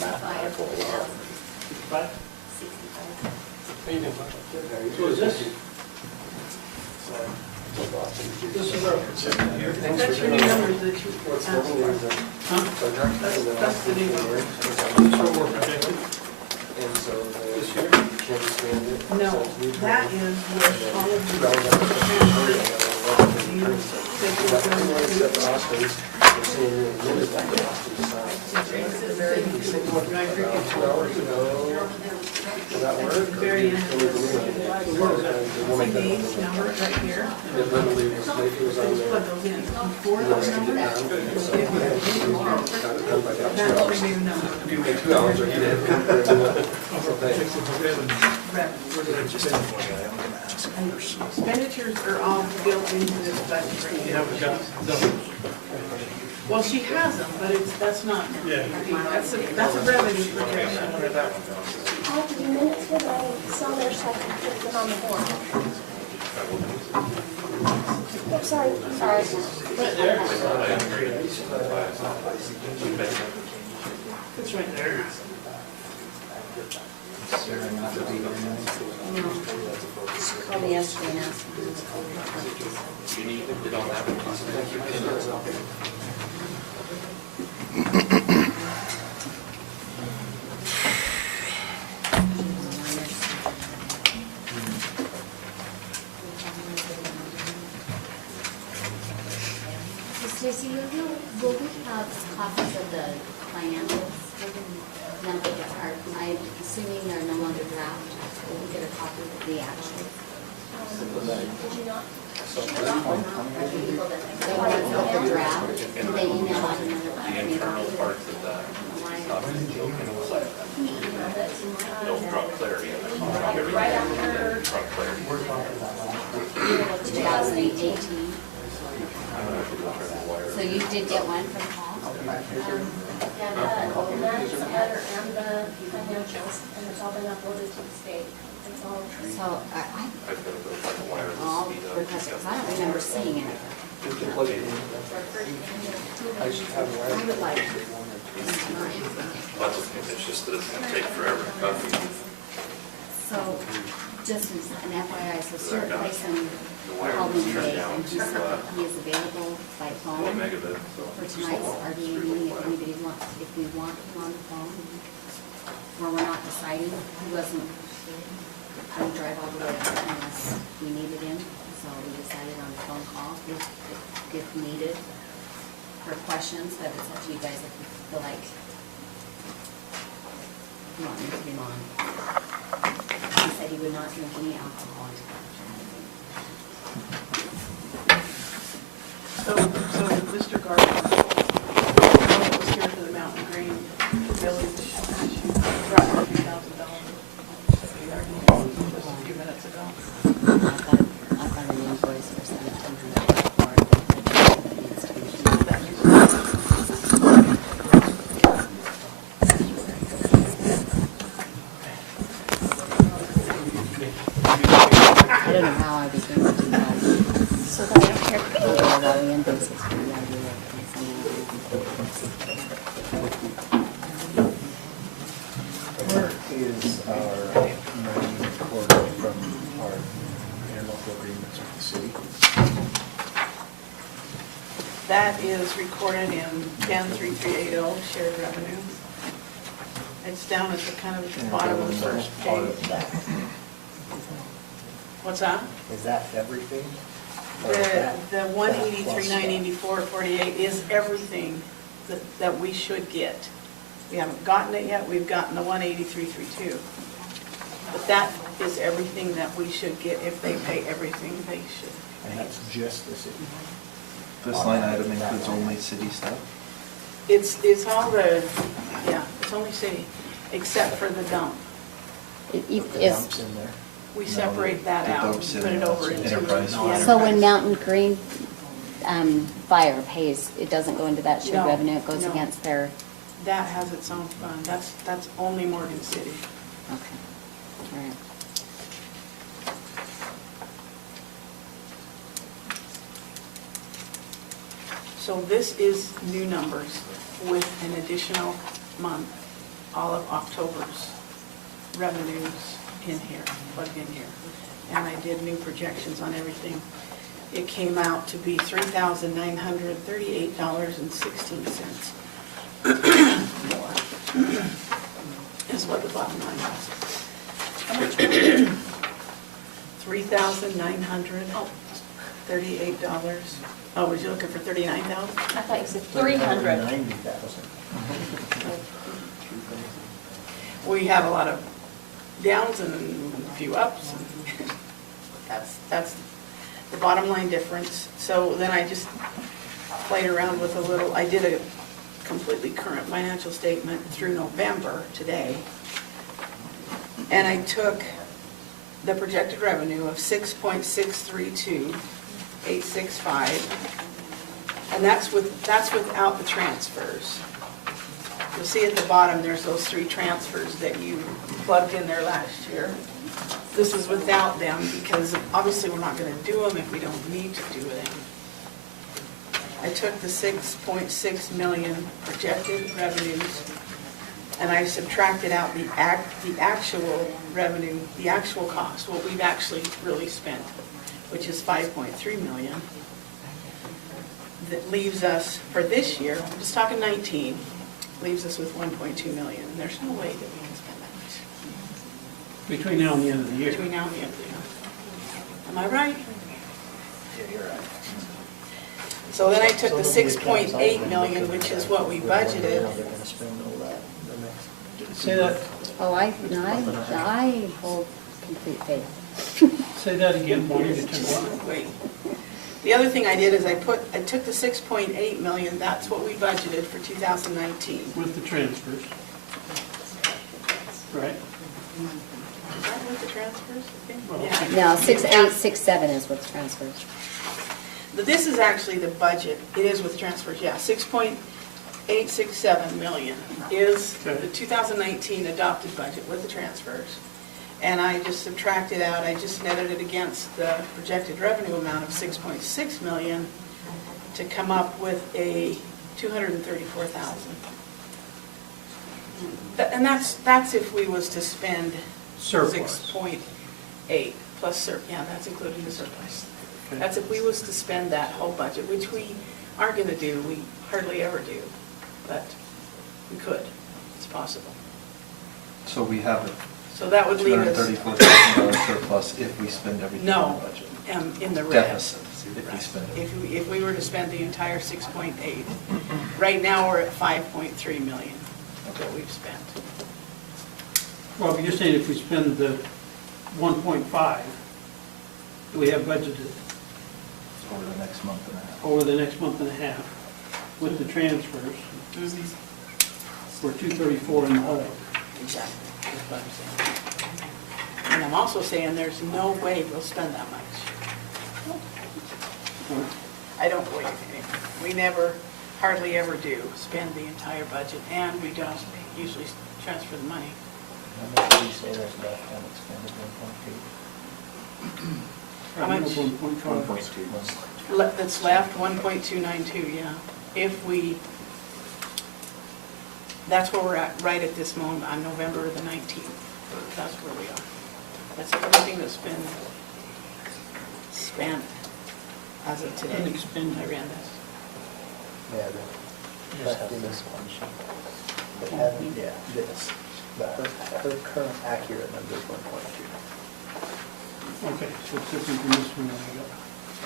65,000. 65? 65. How you doing? So is this, this is our, That's your new numbers that you asked for. huh? That's the new numbers. This is what we're projected this year? No, that is with all of the you take your numbers. Very end of this. See these numbers right here? It literally was, it was on Just there. plug those in. Before those numbers, it'll give you Got it done by the that's hours. the new number. You can make 2 hours or you did. Expenditures are all built into this budget right You here. haven't got numbers. Well, she has them, but that's not, Yeah. that's a revenue projection. I'll give you minutes for my summer so I can put them on the board. Oh, sorry, sorry. It's right there. Just call me yesterday and ask me. You need it on that. Stacy, will we have copies of the financials? I'm assuming they're no longer draft. Will we get a copy of the actual? Did you not? The ones that are draft, and they email out another copy. The internal parts of that document don't draw clarity in it. Right after Draw clarity. 2018. So you did get one from Paul? Yeah, the management letter and the financials, and it's all been uploaded to the state. It's all. So I I've got to go find the wire I'll to speed up. request it, 'cause I don't remember seeing it. I should have a I wire. would like. That's okay, it's just that it's going to take forever to copy. So, just as an FYI, so Stuart Clayson The wire called was me turned today down and he to said that he is available by 1 phone megabit. for tonight's RDA meeting if anybody wants, if we want him on the phone. Where we're not deciding, he wasn't, I would drive all the way up unless we needed him. So we decided on a phone call if needed for questions, but it's up to you guys if you feel like you want me to be on. He said he would not drink any alcohol until after. So Mr. Gardner, was here for the Mountain Green Village, brought $3,000. Just a few minutes ago. I got an invoice for $1,700 for it that needs to be. I don't know how I was going to do that. So that I don't care. All the invoices for the idea Where is our money recorded from our interlocal agreements with the city? That is recorded in 103380, shared revenue. It's down at the kind of at the bottom of the first Part page. of that. What's that? Is that everything? Or is The that- 183, 984, 48 is everything that we should get. We haven't gotten it yet, we've gotten the 18332. But that is everything that we should get if they pay everything they should And pay. that's just the city? This line item includes only city stuff? It's all the, yeah, it's only city, except for the dump. The Is, dumps in there? We separate that the out, dump's put it in over into the enterprise. enterprise. so when Mountain Green Fire pays, it doesn't go into that shared No, revenue, it goes no. against their, That has its own fund, that's only Morgan City. okay, all right. So this is new numbers with an additional month. all of October's revenues in here, plugged in here. And I did new projections on everything. It came out to be $3,938.16. More is what the bottom line was. How much? $3,938. Oh, was you looking for 39,000? I thought you said 300. 90,000. We have a lot of downs and a few ups. That's the bottom line difference. So then I just played around with a little, I did a completely current financial statement through November today. And I took the projected revenue of 6.632865, and that's without the transfers. You'll see at the bottom, there's those 3 transfers that you plugged in there last year. This is without them because obviously we're not going to do them if we don't need to do them. I took the 6.6 million projected revenues and I subtracted out the actual revenue, the actual cost, what we've actually really spent, which is 5.3 million. That leaves us, for this year, I'm just talking 19, leaves us with 1.2 million. There's no way that we can spend that much Between now and the end of the year. between now and the end of the year. Am I right? Yeah, you're right. So then I took the 6.8 million, which is what we budgeted. They're gonna spend all that the next. Say that, Oh, I hold complete faith. say that again, Bonnie, to what? Wait. The other thing I did is I took the 6.8 million, that's what we budgeted for 2019. With the transfers. Right? Is that with the transfers? I think? Well, Yeah. No, 6867 is what's transfers. This is actually the budget. It is with transfers, yeah. 6.867 million is the Okay. 2019 adopted budget with the transfers. And I just subtracted out, I just netted it against the projected revenue amount of 6.6 million to come up with a 234,000. And that's if we was to spend Surplus. 6.8 plus yeah, that's including the surplus. Okay. That's if we was to spend that whole budget, which we aren't gonna do, we hardly ever do, but we could, it's possible. So we have a So that would leave us, $234,000 surplus if we spend everything in the no, budget. in the red. Deficit, if we spend it. If we were to spend the entire 6.8, right now we're at 5.3 million, that we've spent. Well, but you're saying if we spend the 1.5 that we have budgeted Over the next month and a half. over the next month and a half with the transfers, we're 234 in the hole. Exactly, that's what I'm saying. And I'm also saying there's no way we'll spend that much. I don't believe it. We never, hardly ever do spend the entire budget, and we don't usually transfer the money. How much do you say there's left unexpended, 1.2? How much? 1.5. That's left, 1.292, yeah. If we, that's where we're at, right at this moment, on November the 19th. That's where we are. That's everything that's been spent as of today. Unexpended. I ran this. Yeah, left in this one. But having, yeah, this, but her current accurate number is 1.2. Okay, so it's different from this one that I got.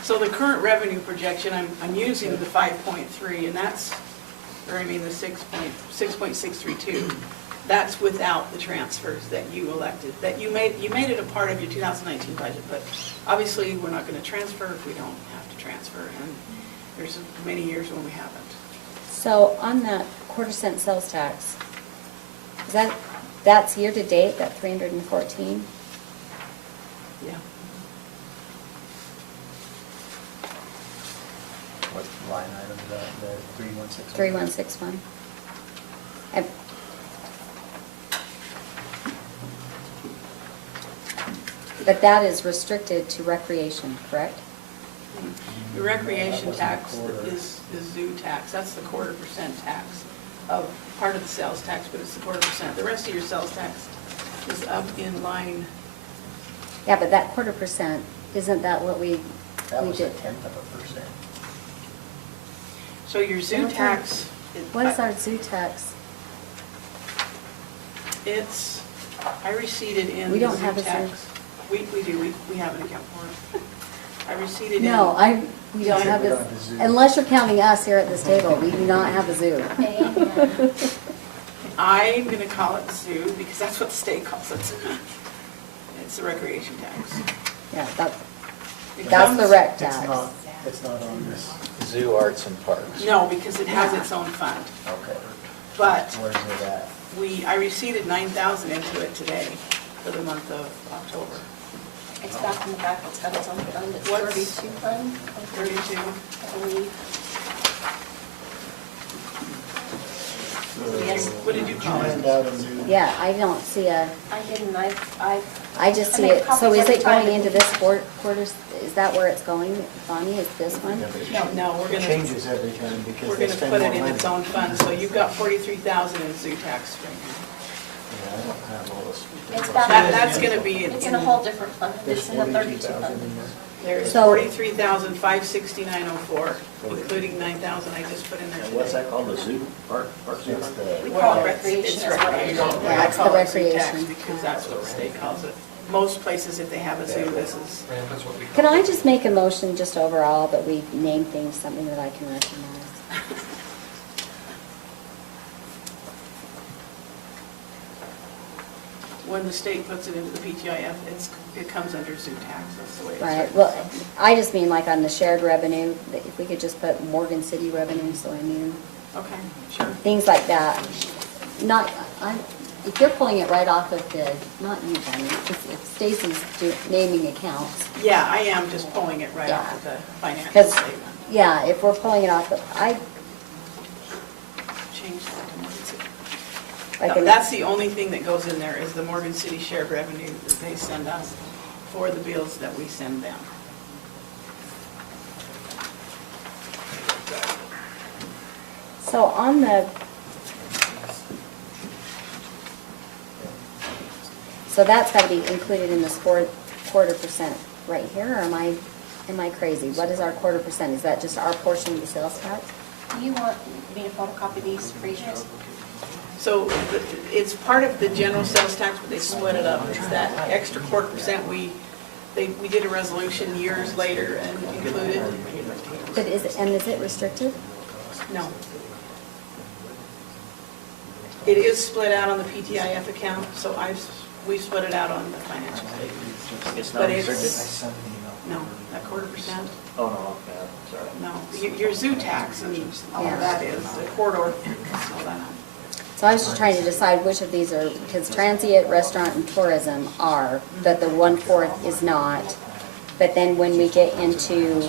So the current revenue projection, I'm using the 5.3, and that's, or I mean the 6.632. That's without the transfers that you elected, that you made it a part of your 2019 budget, but obviously we're not going to transfer if we don't have to transfer, and there's many years when we haven't. So on that quarter-cent sales tax, that's year-to-date, that 314? Yeah. What line item is that, the 3161? 3161. But that is restricted to recreation, correct? The recreation That wasn't tax quarter. is zoo tax, that's the 1/4% tax of part of the sales tax, but it's the 1/4%. The rest of your sales tax is up in line. Yeah, but that 1/4%, isn't that what we That was a did? 1/10%. So your zoo tax. What is our zoo tax? It's, I receipted in We the don't zoo have a zoo. tax. We do, we have an account for it. I receipted in. No, we don't have We a, don't have a zoo. unless you're counting us here at this table, we do not have a zoo. Amen. I'm gonna call it zoo because that's what the state calls it. It's the recreation tax. Yeah, It that's the comes- rec It's tax. not, it's not on this. Zoo, arts, and parks. No, because it has its own fund. Okay. But Where's it at? I receipted 9,000 into it today for the month of October. It's back in the back, it's got its own fund, it's What's- 32 fund, 32. I believe. Yes, What did you call it? Hand out a new. Yeah, I don't see a, I didn't, I just I see make it, so copies is every it time. going into this quarter, is that where it's going, Bonnie, is this one? Yeah, but it No, we're It gonna, changes every time because we're they gonna spend put more it in money. its own fund, so you've got 43,000 in zoo tax right Yeah, I don't have all this. It's now. back- That's gonna be it's in a whole different fund, There's it's in the 32 42,000 fund. in there. There's So- 43,569.04, including 9,000 I just put in there And what's today. that called, the zoo? Parks It's and We the, call it Well, recreation, it's that's what I recreation. call it. Yeah, I it's call the it zoo tax recreation. because that's what the state calls it. Most places, if they have a zoo, this is, That's what we Can call I it. just make a motion just overall that we name things something that I can recognize? when the state puts it into the PTIF, it comes under zoo tax, that's the way it's Right, written. well, I just mean like on the shared revenue, that if we could just put Morgan City revenue, so I knew, Okay, sure. things like that. Not, if you're pulling it right off of the, not you, Bonnie, if Stacy's naming accounts, Yeah, I am just pulling it right off Yeah. of the financial because, statement. yeah, if we're pulling it off, I, Change that to Morgan City. like, No, that's the only thing that goes in there is the Morgan City shared revenue that they send us for the bills that we send them. so on the, so that's gotta be included in this 1/4% right here, or am I crazy? What is our 1/4%? Is that just our portion of the sales tax? Do you want me to photocopy these for you guys? So it's part of the general sales tax, but they split it up. It's that extra 1/4% we did a resolution years later and included. But is it restricted? No. It is split out on the PTIF account, so we split it out on the financial statement. It's But not it's- I restricted? sent an email. No, that 1/4%, Oh, no, okay, sorry. no. Your zoo tax and all Yeah. of that is, the corridor, all that. So I was just trying to decide which of these are, because transient, restaurant, and tourism are, but the 1/4 is not. But then when we get into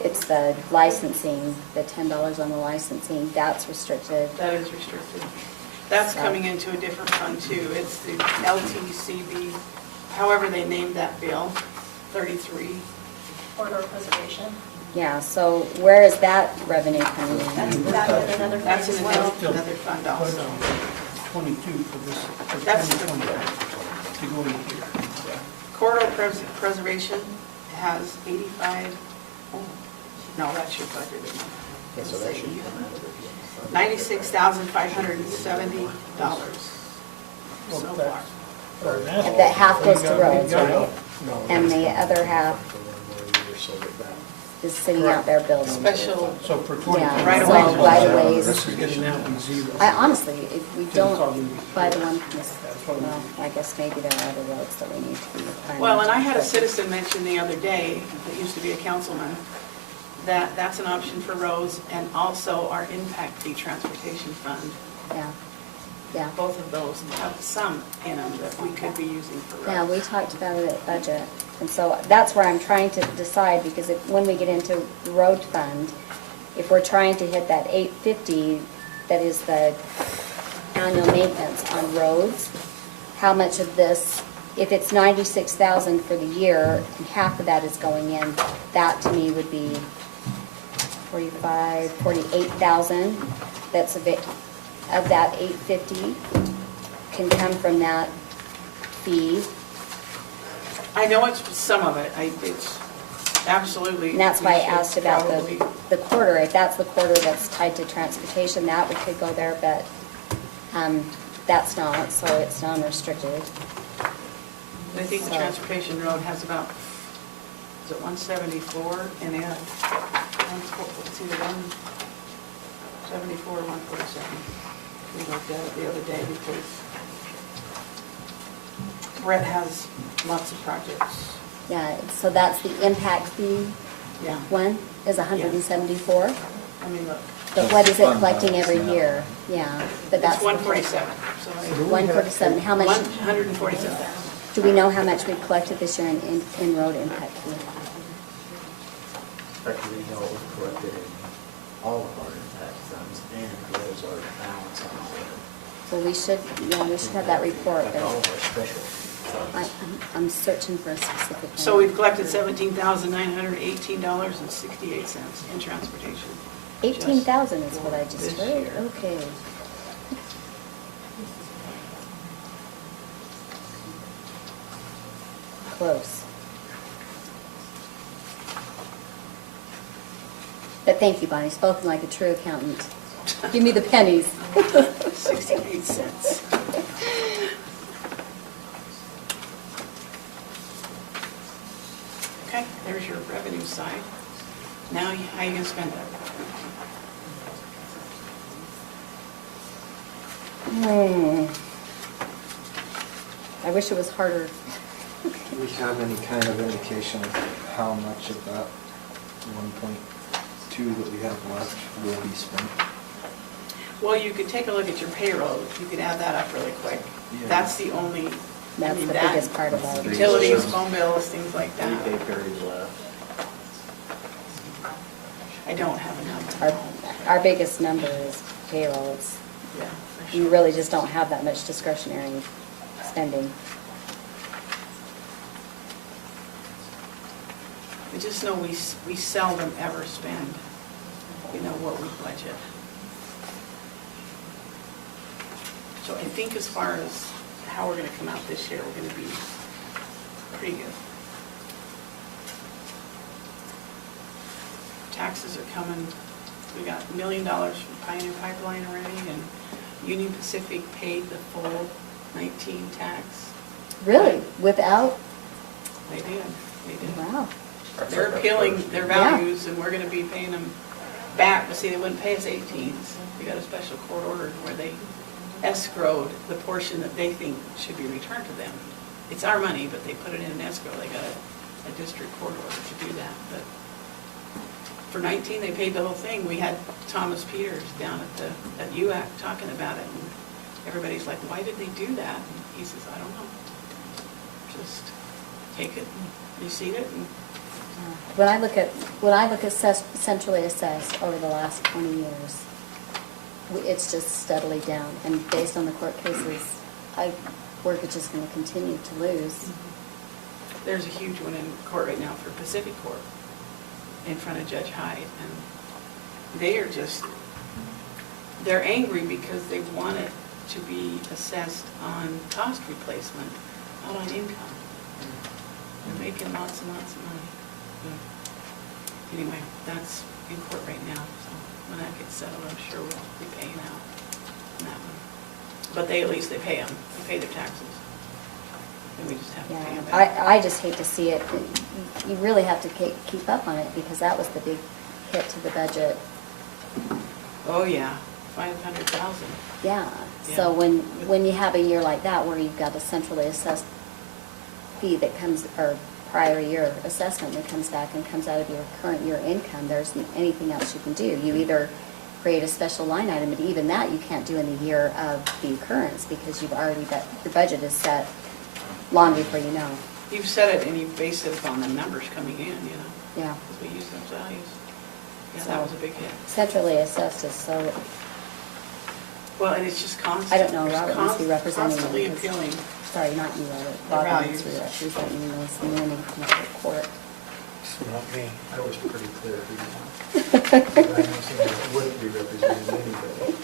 it's the licensing, the $10 on the licensing, that's restricted. That is restricted. That's coming into a different fund too. It's the LTCB, however they named that bill, 33. Corridor preservation. Yeah, so where is that revenue coming That's in? back in another fund That's as in well. another fund also. 22 for this, for That's 2020, to go in here. Corridor preservation has 85, oh, no, that's your budget. isn't it? Okay, so that should be. $96,570 so far. That half goes to roads, right? And the other half is sitting out there building. Special, So for Yeah, 2020. Right so away. right-of-ways. This is getting out in zero. I honestly, if we It's all don't gonna be- buy the one, That's what well, I guess maybe there are other roads that we need to be planning. well, and I had a citizen mention the other day, that used to be a councilman, that that's an option for roads and also our impact fee transportation fund. Yeah, yeah. Both of those have some in them that we could be using for roads. Yeah, we talked about it at budget, and so that's where I'm trying to decide, because when we get into the road fund, if we're trying to hit that 850, that is the annual maintenance on roads, how much of this if it's 96,000 for the year, and half of that is going in, that to me would be 48,000. That's a bit, of that 850 can come from that fee. I know it's some of it, it's absolutely. And that's why I we should asked about probably- the quarter. If that's the quarter that's tied to transportation, that we could go there, but that's not, so it's non-restricted. I think the So- transportation road has about, is it 174 and it, it's either 174 or 147. We looked at it the other day because Brett has lots of projects. Yeah, so that's the impact fee Yeah, one, is 174. I mean, look, But what is it Fund collecting balance, every yeah. year? Yeah, but that's. it's 147, so 147, how much, 147,000. do we know how much we collected this year in road impact fee? Actually, no, it was collected in all of our impact funds, and there's our balance on all of it. Well, we should have that report, Like all but of our special funds. I'm searching for a specific. So number. we've collected $17,918.68 in transportation. 18,000 is what I just This heard, year. okay. Close. But thank you, Bonnie, spoken like a true accountant. Give me the pennies. 68 cents. Okay, there's your revenue side. Now, how you gonna spend it? I wish it was harder. Do we have any kind of indication of how much of that 1.2 that we have left will be spent? Well, you could take a look at your payroll, you could add that up really quick. Yeah. That's the only, That's the that- biggest part about it. utilities, phone bills, things like Any that. pay period left. I don't have a number. Our biggest number is payroll. It's, Yeah. you really just don't have that much discretionary spending. I just know we seldom ever spend, what we budget. So I think as far as how we're gonna come out this year, we're gonna be pretty good. Taxes are coming, we got $1 million from Pioneer Pipeline already, and Union Pacific paid the full 19 tax. Really? Without? They did. Wow. They're appealing their Yeah. values, and we're gonna be paying them back, but see, they wouldn't pay us 18s. We got a special court order where they escrowed the portion that they think should be returned to them. It's our money, but they put it in an escrow, they got a district court order to do that, but for 19, they paid the whole thing. We had Thomas Peters down at UAC talking about it, and everybody's like, why did they do that? And he says, I don't know. Just take it and receipt it, and When I look at centrally assessed over the last 20 years, it's just steadily down. And based on the court cases, we're just going to continue to lose. there's a huge one in court right now for Pacific Court in front of Judge Hyde, and they're angry because they want it to be assessed on cost replacement, not on income. They're making lots and lots of money. Anyway, that's in court right now, so when that gets settled, I'm sure we'll be paying out on that one. But at least they pay them, they pay their taxes. And we just have to pay them Yeah, back. I just hate to see it. You really have to keep up on it because that was the big hit to the budget. Oh, yeah, 500,000. Yeah, Yeah. so when you have a year like that where you've got a centrally assessed fee that comes, or prior year assessment that comes back and comes out of your current year income, there isn't anything else you can do. You either create a special line item, but even that you can't do in the year of the occurrence because you've already got, your budget is set long before you know. You've said it and you base it upon the numbers coming in, Yeah. because we use those values. Yeah, So- that was a big hit. Centrally assessed is so, Well, and it's just constant. I don't know, Robert must be representing them Constantly because- appealing. Sorry, not you, Robert. The Robert values. must be representing those men in the court. Not me. I was pretty clear who you want. I know somebody that wouldn't be representing anybody.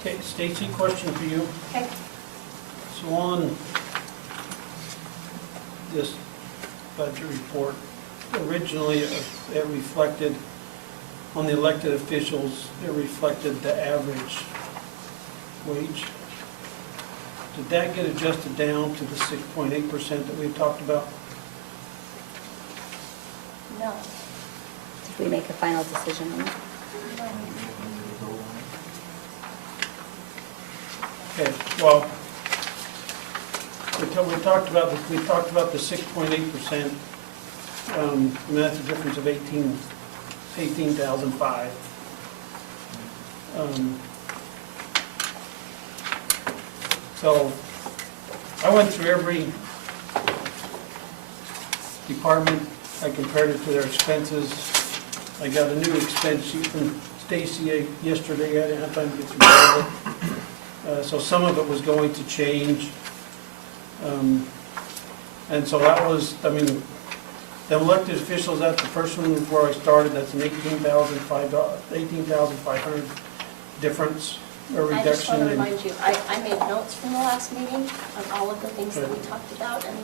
Okay, Stacy, question for you. Okay. So on this budget report, originally it reflected, on the elected officials, it reflected the average wage. Did that get adjusted down to the 6.8% that we talked about? No. Did we make a final decision on that? Okay, well, we talked about the 6.8%, and that's a difference of 18,005. So I went through every department, I compared it to their expenses. I got a new expense sheet from Stacy yesterday, I didn't have time to get through all of it. So some of it was going to change. And so that was, I mean, the elected officials, that's the first one where I started, that's an $18,500 difference or I just reduction want to in. remind you, I made notes from the last meeting on all of the things that we talked about, and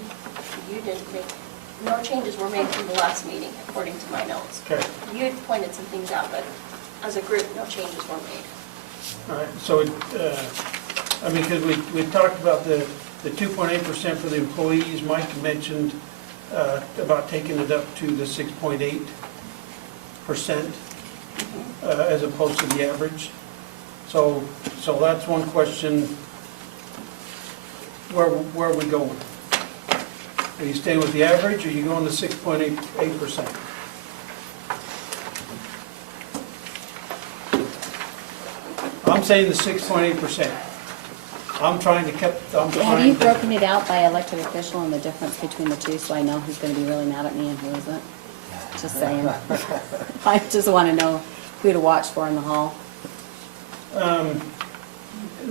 you didn't make, no changes were made from the last meeting, according to my notes. Okay, You had pointed some things out, but as a group, no changes were made. all right, so, I mean, because we talked about the 2.8% for the employees. Mike mentioned about taking it up to the 6.8% as opposed to the average. So that's one question. Where are we going? Are you staying with the average, or are you going to 6.8%? I'm saying the 6.8%. Have you broken it out by elected official and the difference between the two, so I know who's gonna be really mad at me and who isn't? Just saying. I just wanna know who to watch for in the hall.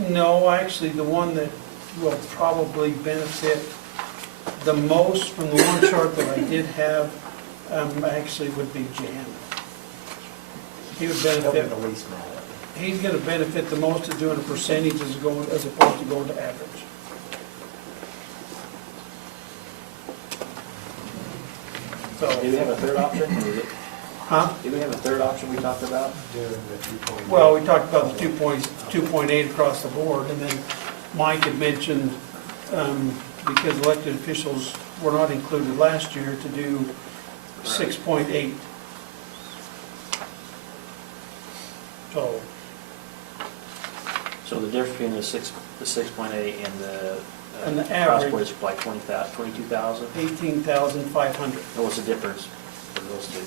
No, actually, the one that will probably benefit the most from the one chart that I did have, actually would be Jan. He would They'll be benefit, the least mad at me. he's gonna benefit the most of doing a percentage as opposed to going to average. Do we have a third option? Or is it- Huh? Do we have a third option we talked about? Doing the 2.8. Well, we talked about the 2.8 across the board, and then Mike had mentioned, because elected officials were not included last year, to do 6.8. So, So the difference between the 6.8 and the the average, crossboard is like 22,000? 18,500. And what's the difference for those two?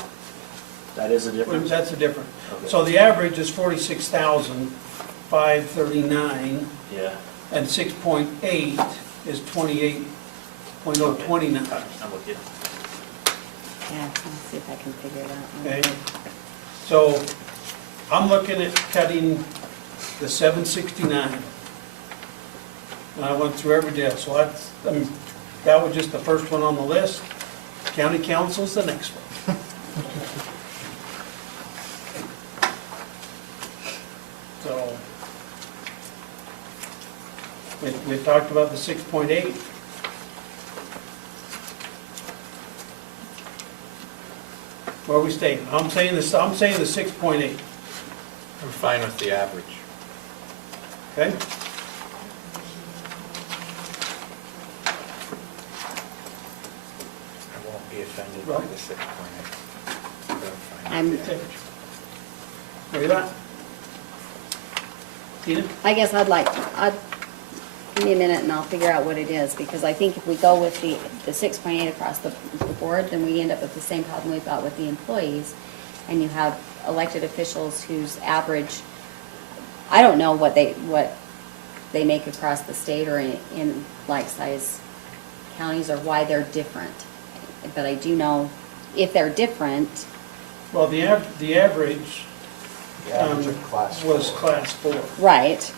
That is the difference? That's the difference. Okay. So the average is 46,539, Yeah, and 6.8 is 28.029. I'm with you. Yeah, let's see if I can figure it out. Okay, so I'm looking at cutting the 769. And I went through every day, so that was just the first one on the list. County council's the next one. So, we talked about the 6.8. Where are we staying? I'm saying the 6.8, I'm fine with the average. okay? I won't be offended by the 6.8. But I'm I'm, fine with Where you at? Tina? I guess give me a minute and I'll figure out what it is, because I think if we go with the 6.8 across the board, then we end up with the same problem we've got with the employees. And you have elected officials whose average, I don't know what they make across the state or in like-size counties, or why they're different. But I do know if they're different, Well, the average The average of class was four. class 4. Right.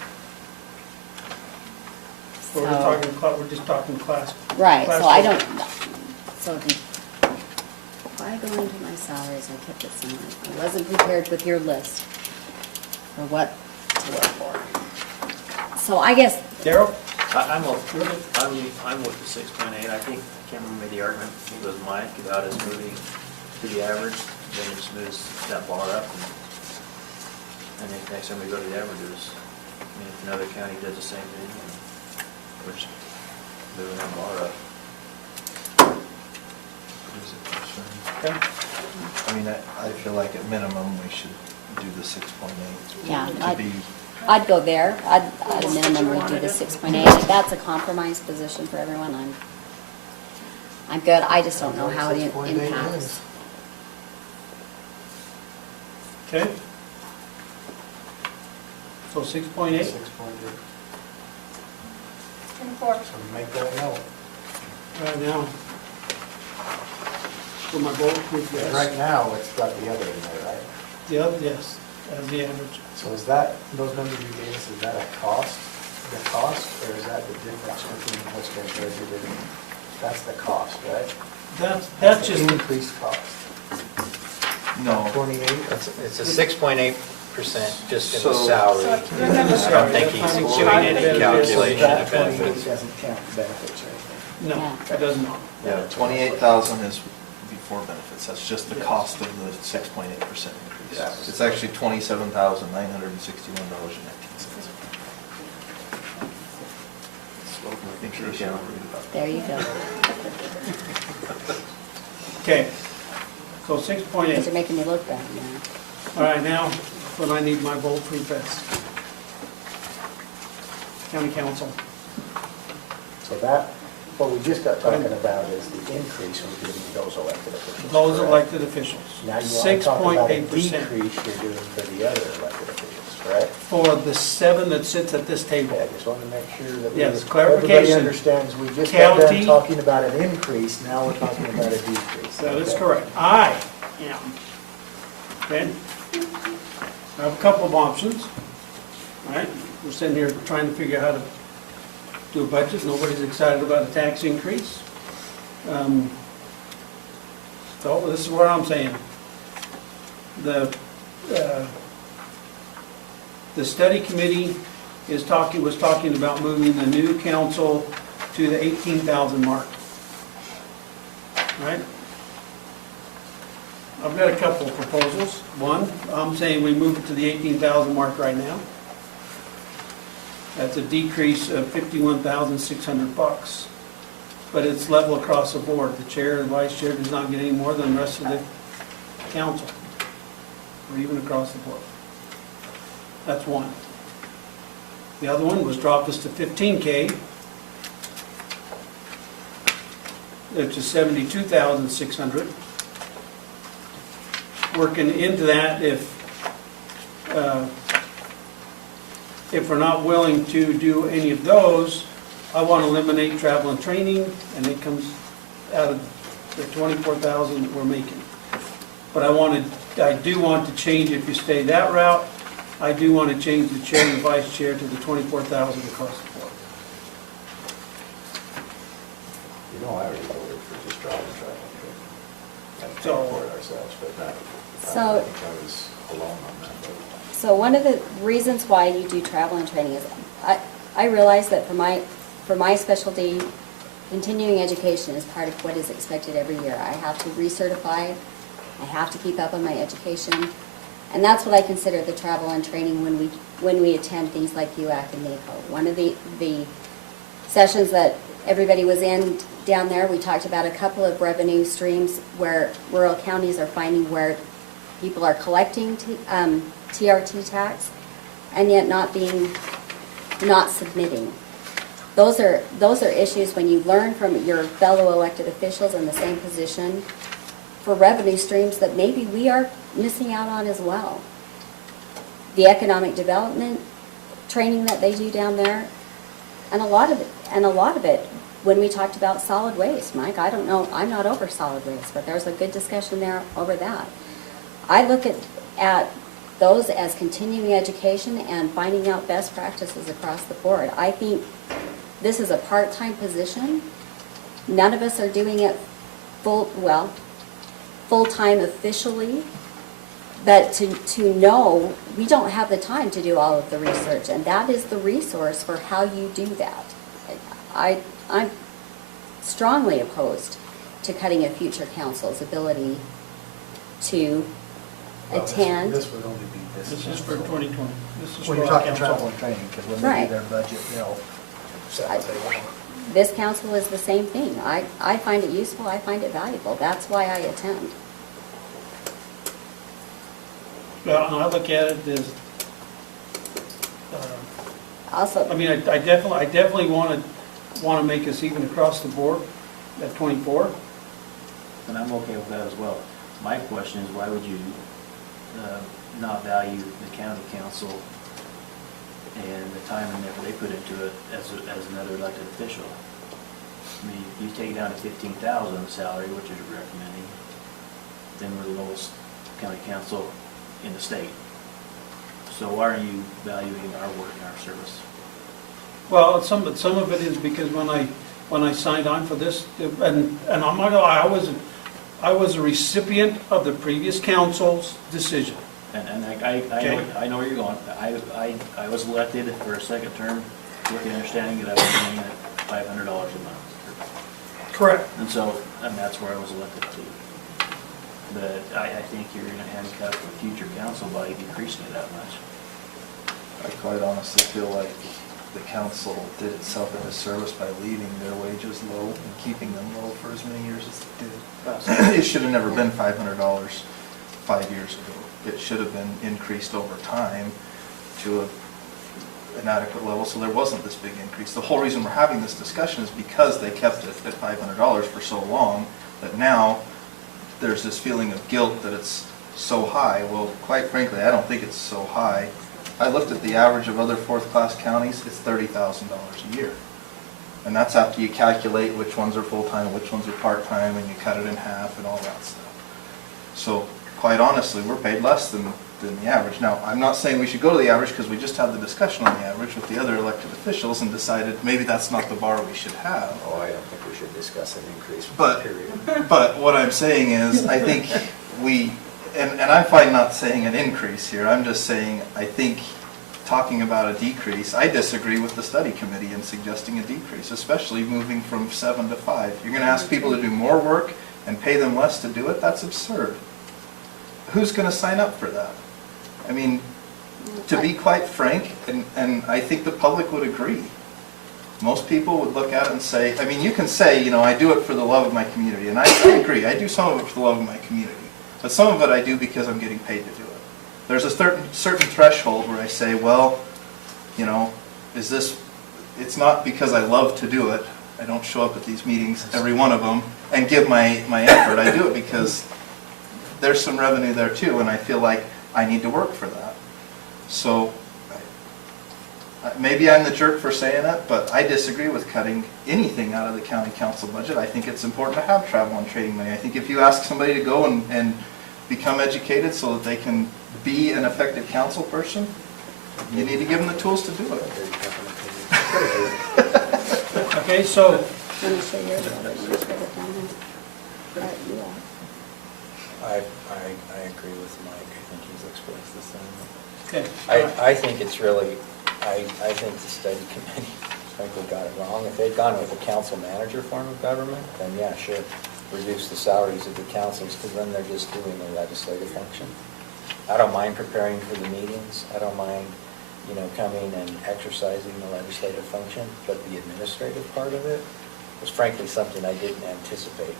We're So- talking, we're just talking class. Right, class so I four. don't, so if I go into my salaries, I kept it somewhere. I wasn't prepared with your list for what to look for. So I guess, Darrell? I'm with the 6.8. I think, I can't remember the argument, I think it was Mike about us moving to the average, then it just moves that bar up. And then next time we go to the averages, I mean, if another county does the same thing, then we're just moving that bar up. Okay. I mean, I feel like at minimum, we should do the 6.8. Yeah, To be, I'd go there. At a minimum, we'd do the 6.8. If that's a compromise position for everyone, I'm good. I just don't know how it 6.8 impacts. is. Okay. So 6.8? 6.8. And 4. So make that note. Right now. For my bulletproof But vest. right now, it's got the other in there, right? The other, yes, as the average. So is that, those numbers you gave us, is that a cost, the cost, or is that the difference between what's been budgeted? That's the cost, right? That's just, the increased cost. No. 28? It's a 6.8% just in the So- salary. I don't think he's doing any calculation That of 28 benefits. doesn't count benefits or anything. no, it does not. Yeah, 28,000 is before benefits, that's just the cost of the 6.8% increase. Yeah. It's actually $27,961.19. I think you're Yeah. There you go. Okay. So Because 6.8. you're making me look bad now. All right, now, when I need my bulletproof vest. County council. So that, what we just got talking about is the increase we're giving those elected officials. Those correct? elected officials. Now you want to talk about a 6.8%. decrease you're doing for the other elected officials, correct? For the 7 that sits at this table. Yeah, I just want to make sure that Yes, everybody clarification. understands, we just got done County- talking about an increase, now we're talking about a decrease. That is Okay? correct. I am. Okay? I have a couple of options. All right? We're sitting here trying to figure out how to do a budget. Nobody's excited about a tax increase. So this is what I'm saying. The study committee was talking about moving the new council to the 18,000 mark. Right? I've got a couple of proposals. One, I'm saying we move it to the 18,000 mark right now. That's a decrease of $51,600. But it's level across the board. The chair and vice chair does not get any more than the rest of the council, or even across the board. That's one. The other one was drop us to 15K, which is 72,600. Working into that, if we're not willing to do any of those, I want to eliminate travel and training, and it comes out of the 24,000 that we're making. But I do want to change, if you stay that route, I do want to change the chair and vice chair to the 24,000 across the board. You know, I already voted for just driving travel. And So- paying for it ourselves, but that, So- I think I was alone on that vote. So one of the reasons why you do travel and training is, I realize that for my specialty, continuing education is part of what is expected every year. I have to recertify, I have to keep up on my education, and that's what I consider the travel and training when we attend things like UAC and NACO. One of the sessions that everybody was in down there, we talked about a couple of revenue streams where rural counties are finding where people are collecting TRT tax and yet not submitting. Those are issues when you learn from your fellow elected officials in the same position for revenue streams that maybe we are missing out on as well. The economic development training that they do down there, and a lot of it, when we talked about solid waste, Mike, I don't know, I'm not over solid waste, but there's a good discussion there over that. I look at those as continuing education and finding out best practices across the board. I think this is a part-time position. None of us are doing it full-time officially, but to know, we don't have the time to do all of the research, and that is the resource for how you do that. I'm strongly opposed to cutting a future council's ability to attend. This would only be this. This is for 2020. This is When for you're our talking council. travel and training, because when they Right. do their budget, they'll set what they want. This council is the same thing. I find it useful, I find it valuable. That's why I attend. Well, and I look at it as, Also, I mean, I definitely want to make us even across the board at 24. And I'm okay with that as well. My question is, why would you not value the county council and the time and effort they put into it as another elected official? I mean, you take it down to 15,000 salary, which is recommending, then we're the lowest county council in the state. So why are you valuing our work and our service? Well, some of it is because when I signed on for this, and I'm not gonna lie, I was a recipient of the previous council's decision. And Okay. I know where you're going. I was elected for a second term with the understanding that I was getting $500 a month. Correct. And that's where I was elected to. But I think you're going to handicap the future council by decreasing it that much. I quite honestly feel like the council did itself a disservice by leaving their wages low and keeping them low for as many years as it did. It should have never been $500 5 years ago. It should have been increased over time to an adequate level, so there wasn't this big increase. The whole reason we're having this discussion is because they kept it at $500 for so long, that now there's this feeling of guilt that it's so high. Well, quite frankly, I don't think it's so high. I looked at the average of other fourth-class counties, it's $30,000 a year. And that's after you calculate which ones are full-time, which ones are part-time, and you cut it in half and all that stuff. So, quite honestly, we're paid less than the average. Now, I'm not saying we should go to the average, because we just had the discussion on the average with the other elected officials and decided maybe that's not the bar we should have. Oh, I don't think we should discuss an increase, But, period. but what I'm saying is, I think and I'm fine not saying an increase here, I'm just saying, I think talking about a decrease, I disagree with the study committee in suggesting a decrease, especially moving from 7 to 5. You're gonna ask people to do more work and pay them less to do it? That's absurd. Who's gonna sign up for that? I mean, to be quite frank, and I think the public would agree, most people would look at it and say, I mean, you can say, you know, I do it for the love of my community, and I agree, I do some of it for the love of my community, but some of it I do because I'm getting paid to do it. There's a certain threshold where I say, well, you know, it's not because I love to do it, I don't show up at these meetings, every one of them, and give my effort, I do it because there's some revenue there too, and I feel like I need to work for that. So, maybe I'm the jerk for saying it, but I disagree with cutting anything out of the county council budget. I think it's important to have travel and training money. I think if you ask somebody to go and become educated so that they can be an effective council person, you need to give them the tools to do it. Okay, so, let me show yours. Let me just put it down there. You are. I agree with Mike. I think he's expressed the same. okay. I think it's really, I think the study committee, frankly, got it wrong. If they'd gone with a council manager form of government, then yeah, sure, reduce the salaries of the councils, because then they're just doing the legislative function. I don't mind preparing for the meetings. I don't mind, you know, coming and exercising the legislative function, but the administrative part of it was frankly something I didn't anticipate.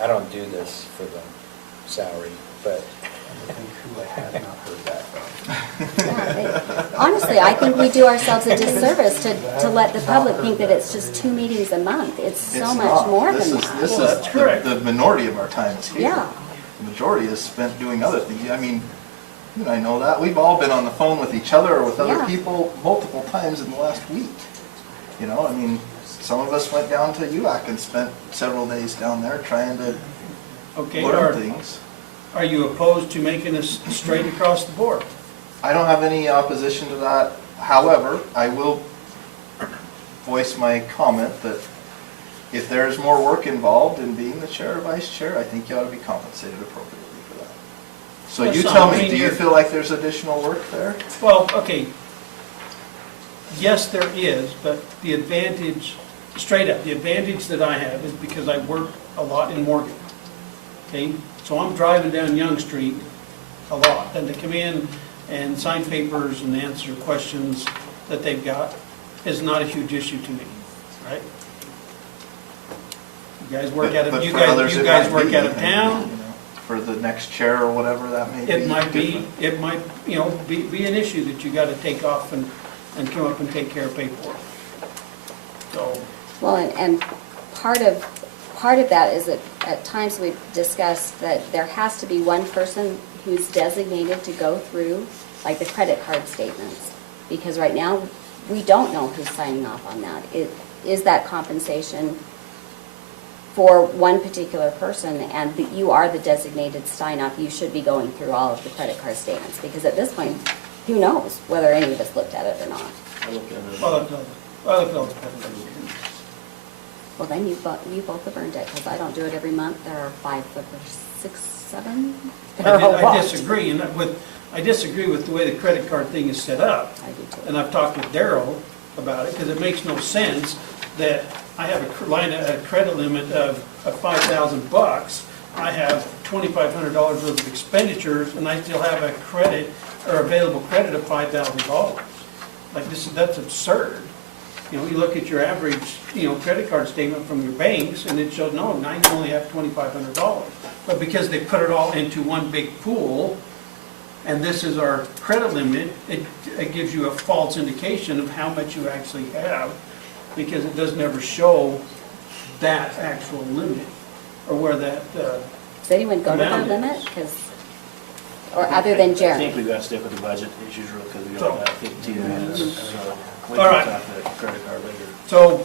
I don't do this for the salary, but I think who I have not heard that from. Yeah, honestly, I think we do ourselves a disservice to let the public think that it's just 2 meetings a month. It's so It's much not. more This than is- that. This Well, that's is, correct. the minority of our time is here. Yeah. The majority is spent doing other things. I mean, you and I know that. We've all been on the phone with each other or with other Yeah. people multiple times in the last week. You know, I mean, some of us went down to UAC and spent several days down there trying to Okay, learn things. are you opposed to making us straight across the board? I don't have any opposition to that. However, I will voice my comment that if there is more work involved in being the chair or vice chair, I think you ought to be compensated appropriately for that. So That's you not- tell I me, mean, do you you're- feel like there's additional work there? Well, okay, yes, there is, but the advantage, straight up, the advantage that I have is because I work a lot in Morgan. Okay, so I'm driving down Young Street a lot, and to come in and sign papers and answer questions that they've got is not a huge issue to me, right? You guys work out But of, you for others, guys it might work be, out of maybe, town. you know, for the next chair or whatever that may be. It might be, different. it might, you know, be an issue that you gotta take off and come up and take care of paperwork. So, Well, and part of that is that at times we've discussed that there has to be one person who's designated to go through, like the credit card statements. Because right now, we don't know who's signing off on that. Is that compensation for one particular person, and that you are the designated sign-off, you should be going through all of the credit card statements. Because at this point, who knows whether any of us looked at it or not. I look at it. well, look at all the credit. Well, then you both have earned it, because I don't do it every month. There are 5, 6, 7. There are a I lot. disagree, and I disagree with the way the credit card thing is set up. I do too. And I've talked with Daryl about it, because it makes no sense that I have a credit limit of $5,000. I have $2,500 worth of expenditures, and I still have a credit, or available credit of $5,000. Like, that's absurd. You know, you look at your average, credit card statement from your banks, and it shows, no, now you only have $2,500. But because they put it all into one big pool, and this is our credit limit, it gives you a false indication of how much you actually have, because it doesn't ever show that actual limit, or where that, Does anyone go to that amount limit? is. 'Cause or other than I think Jeremy? we gotta stick with the budget issues real, because we So- got about 15 minutes, so we All can right. talk about credit card later. So, You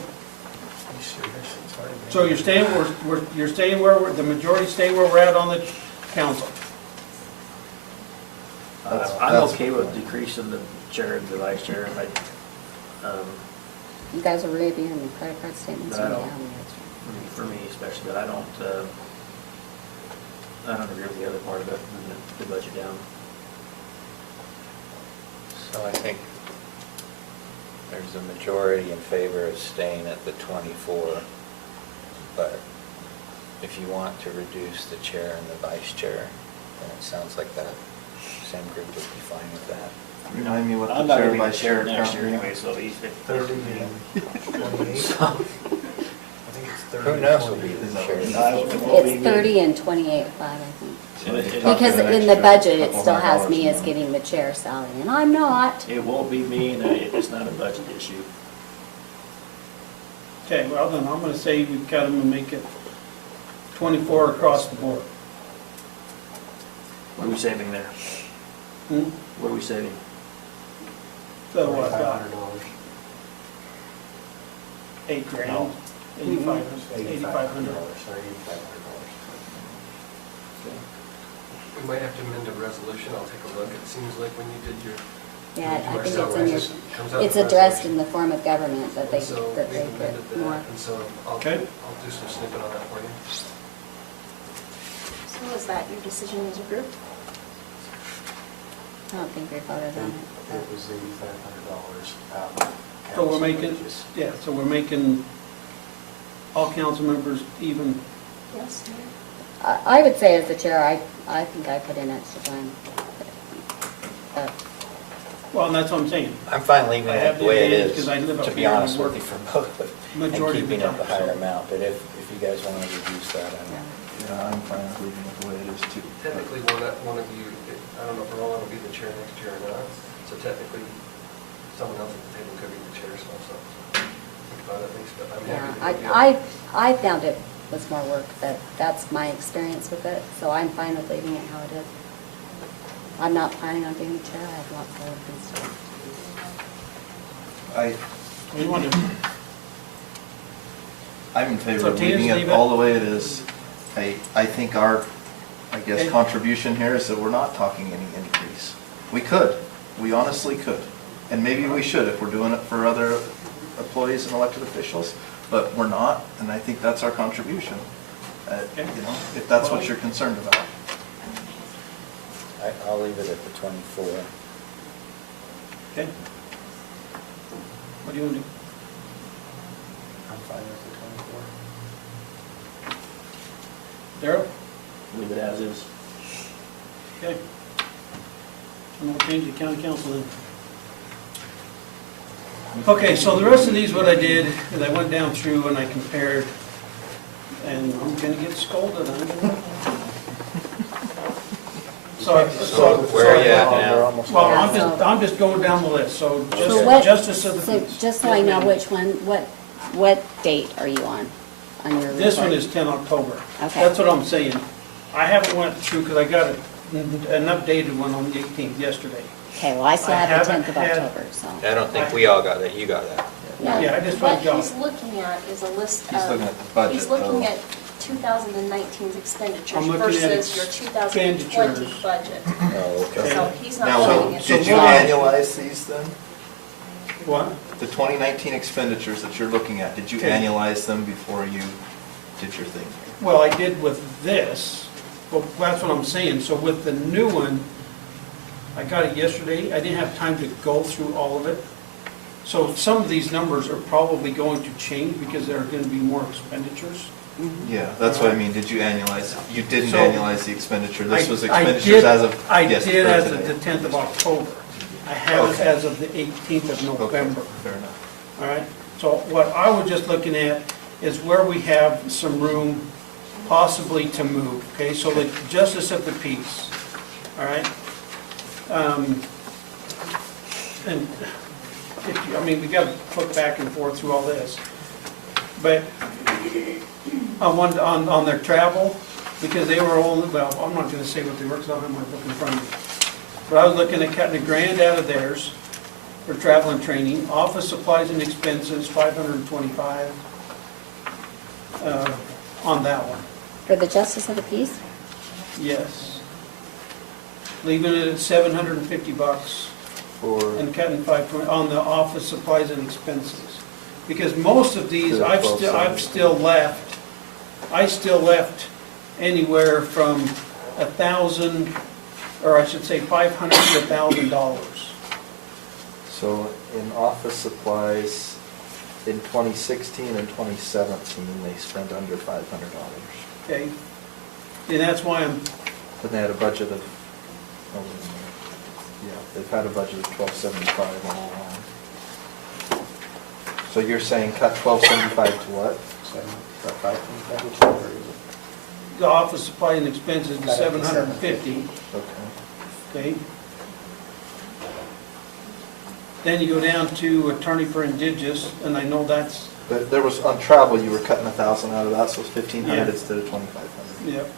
serious? It's already been- so you're staying where, the majority stay where we're at on the council? I'm okay with decreasing the chair and the vice chair, You guys are reviewing the credit card statements. But I or don't- how we- for me especially, but I don't agree with the other part of it, moving the budget down. So I think there's a majority in favor of staying at the 24, but if you want to reduce the chair and the vice chair, then it sounds like that same group would be fine with that. Remind me what I'm the not chair, gonna be the vice chair chair next year currently. anyway, so he's 30 and 28. I think it's 30. Who knows will be the chair? It's 30 and 28.5, I think. Talk Because to the in next the budget, year, it couple still has $100 me as more. getting the chair salary, and I'm not. It won't be me, and it's not a budget issue. Okay, well, then I'm gonna say we've got them to make it 24 across the board. What are we saving there? Hmm? What are we saving? So what, about $500. $8,000, No. 8,500. Sorry, $8,500. We might have to amend a resolution, I'll take a look. It seems like when you did your. Yeah, I think it's in salaries, your, it comes out it's in the addressed resolution. in the form of government that they And so get we've amended that, more. and so I'll Okay. do some snippet on that for you. So is that your decision as a group? I don't think we voted on it. It was $8,500 out of So we're council making, wages. yeah, so we're making all council members even. Yes, Mayor? I would say as the chair, I think I put in extra time. Well, and that's what I'm saying. I'm fine leaving I it have the the way it advantage is, 'cause I live up to be here and honest with work you, for both, and majority of the keeping it the time, higher so. amount, but if you guys want to reduce that, I don't. Yeah, I'm fine with leaving it the way it is too. Technically, one of you, I don't know if Roland will be the chair next year or not, so technically, someone else at the table could be the chair, so think about it at least, but I'm Yeah, happy to. I found it was more work, but that's my experience with it, so I'm fine with leaving it how it is. I'm not planning on being the chair, I have lots of other things to do. We want to, I'm in favor So of Tina's leaving it leave it? all the way it is. I think our, Okay. contribution here is that we're not talking any increase. We could, We honestly could. And maybe we should if we're doing it for other employees and elected officials, but we're not, and I think that's our contribution. You know, if that's what you're concerned about. I'll leave it at the 24. Okay? What do you want to do? I'm fine with the 24. Darrell? Leave it as is. Okay. I'm gonna change the county council then. Okay, so the rest of these, what I did is I went down through and I compared, and I'm gonna get scolded, I know. Where are you at now? Well, I'm just going down the list, so So what- justice of the So peace. just so I know which one, what date are you on your report? This one is 10 October. Okay. That's what I'm saying. I haven't went through, because I got an updated one on the 18th yesterday. Okay, well, I still I have the haven't 10th of had- October, so. I don't think we all got that, you got that. Yeah. Yeah, I just What went down. he's looking at is a list of. He's looking at the budget, He's looking though. at 2019's expenditures I'm looking at versus your 2020 expenditures. budget. Oh, okay. So he's not Now, looking at. did you what- annualize these then? What? The 2019 expenditures that you're looking at, did you Okay. annualize them before you did your thing? Well, I did with this, but that's what I'm saying. So with the new one, I got it yesterday. I didn't have time to go through all of it. So some of these numbers are probably going to change because there are going to be more expenditures. Yeah, that's what I mean, did you annualize? You didn't So- annualize the expenditure, this was I expenditures did- as of, I yes, did for as of today. the 10th of October. I haven't Okay. as of the 18th of Okay, November. fair enough. All right, so what I was just looking at is where we have some room possibly to move, okay? So the justice of the peace, all right? And if you, I mean, we got to flip back and forth through all this. But on their travel, because they were only, well, I'm not going to say what they were because I don't have my book in front of me. But I was looking at cutting $1,000 out of theirs for travel and training, office supplies and expenses, $525 on that one, For the justice of the peace? yes. Leaving it at $750 For, and cutting $520 on the office supplies and expenses. Because most of these, To I still left anywhere from 1,000, or I should say 500 to $1,000. So in office supplies, in 2016 and 2017, they spent under $500. Okay? And that's why I'm, But they had a budget of, oh, yeah, they've had a budget of $1,275 all along. So you're saying cut $1,275 to what? the office supply and expenses to Cut it to $750, Okay. okay? Then you go down to attorney for indigenous, and I know that's, But there was, on travel, you were cutting 1,000 out of that, so it's 1,500 Yeah. instead of 2,500. yep,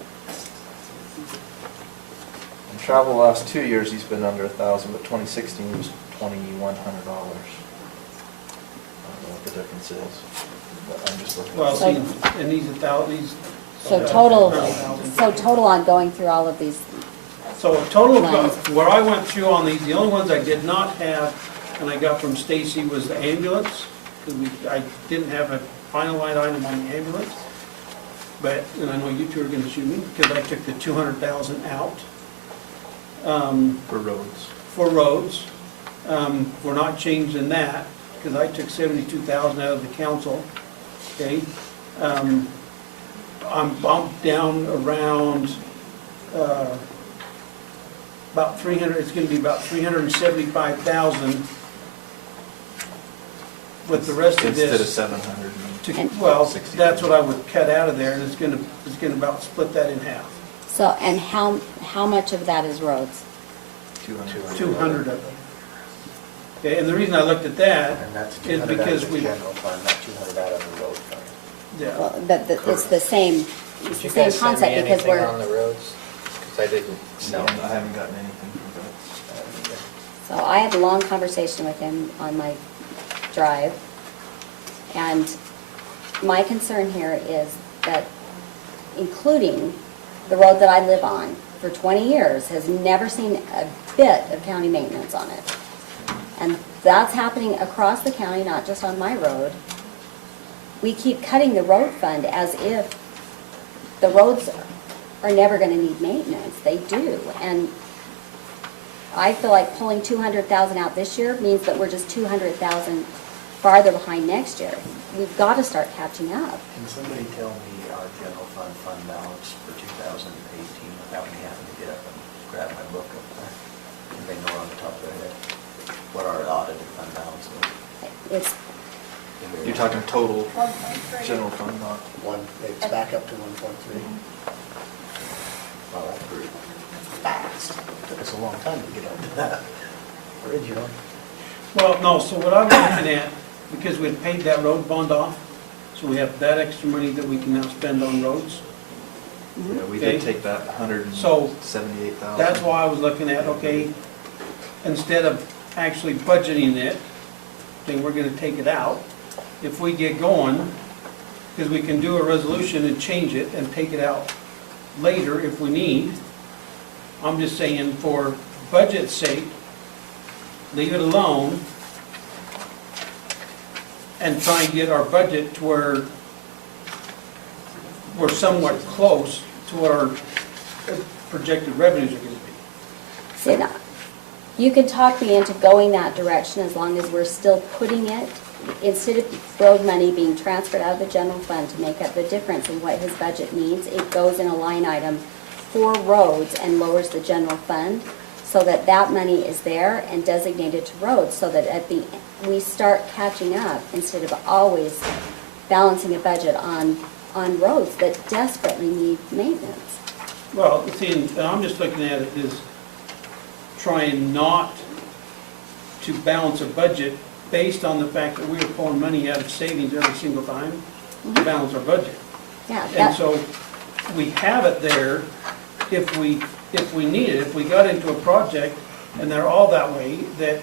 In travel, the last 2 years, he's been under 1,000, but 2016 was $2,100. I don't know what the difference is, but I'm just looking. well, So- see, and these 1,000, these. So total, around 1,000. so total on going through all of these, So total, Lines. what I went through on these, the only ones I did not have, and I got from Stacy, was the ambulance, because I didn't have a final line item on the ambulance. But, and I know you two are gonna shoot me, because I took the 200,000 out. For roads. For roads. We're not changing that, because I took 72,000 out of the council, okay? I'm bumped down around, about 300, it's gonna be about 375,000 with the rest of instead of this. 700. Well, that's what I would cut out of there, and it's gonna about split that in half. so, and how much of that is roads? 200 of it. Okay, and the reason I looked at that And that's is 200 out because of the we, general fund, not 200 out of the road fund. yeah. Well, but it's the same, Did it's you the same guys send me concept because anything we're, on the roads? Because I didn't. No, I haven't gotten anything from that. so I had a long conversation with him on my drive. And my concern here is that including the road that I live on, for 20 years has never seen a bit of county maintenance on it. And that's happening across the county, not just on my road. We keep cutting the road fund as if the roads are never gonna need maintenance. They do. And I feel like pulling 200,000 out this year means that we're just 200,000 farther behind next year. We've gotta start catching up. Can somebody tell me our general fund balance for 2018 without me having to get up and grab my book up there? Can they know on the top of their head what our audited fund balance is? It's, You're talking total 1.3. general fund, not? It's back up to 1.3. Well, that's pretty fast. Took us a long time to get up to that originally. Well, no, so what I'm looking at, because we'd paid that road bond off, so we have that extra money that we can now spend on roads. Yeah, we Okay. did take that So, 178,000. That's why I was looking at, okay, instead of actually budgeting it, then we're gonna take it out. If we get going, because we can do a resolution and change it and take it out later if we need. I'm just saying for budget's sake, leave it alone and try and get our budget to where we're somewhat close to what our projected revenues are gonna be. see, now, you can talk me into going that direction as long as we're still putting it, instead of road money being transferred out of the general fund to make up the difference in what his budget needs, it goes in a line item for roads and lowers the general fund, so that that money is there and designated to roads, so that we start catching up instead of always balancing a budget on roads that desperately need maintenance. Well, see, and I'm just looking at it as trying not to balance a budget based on the fact that we are pulling money out of savings every single time to balance our budget. Yeah, And that, so we have it there if we need it. If we got into a project and they're all that way, that,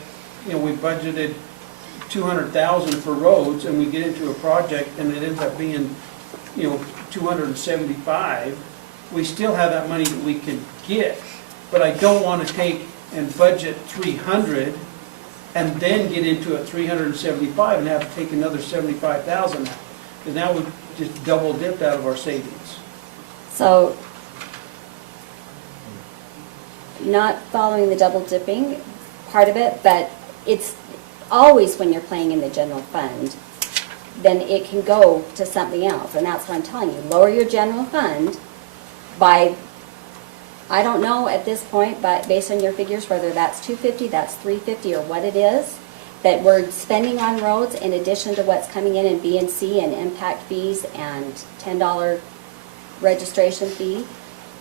you know, we budgeted 200,000 for roads and we get into a project and it ends up being, you know, 275, we still have that money that we can get. But I don't want to take and budget 300 and then get into a 375 and have to take another 75,000, because now we just double dipped out of our savings. so, not following the double dipping part of it, but it's always when you're playing in the general fund, then it can go to something else, and that's what I'm telling you. Lower your general fund by, I don't know at this point, but based on your figures, whether that's 250, that's 350, or what it is, that we're spending on roads in addition to what's coming in B&C and impact fees and $10 registration fee.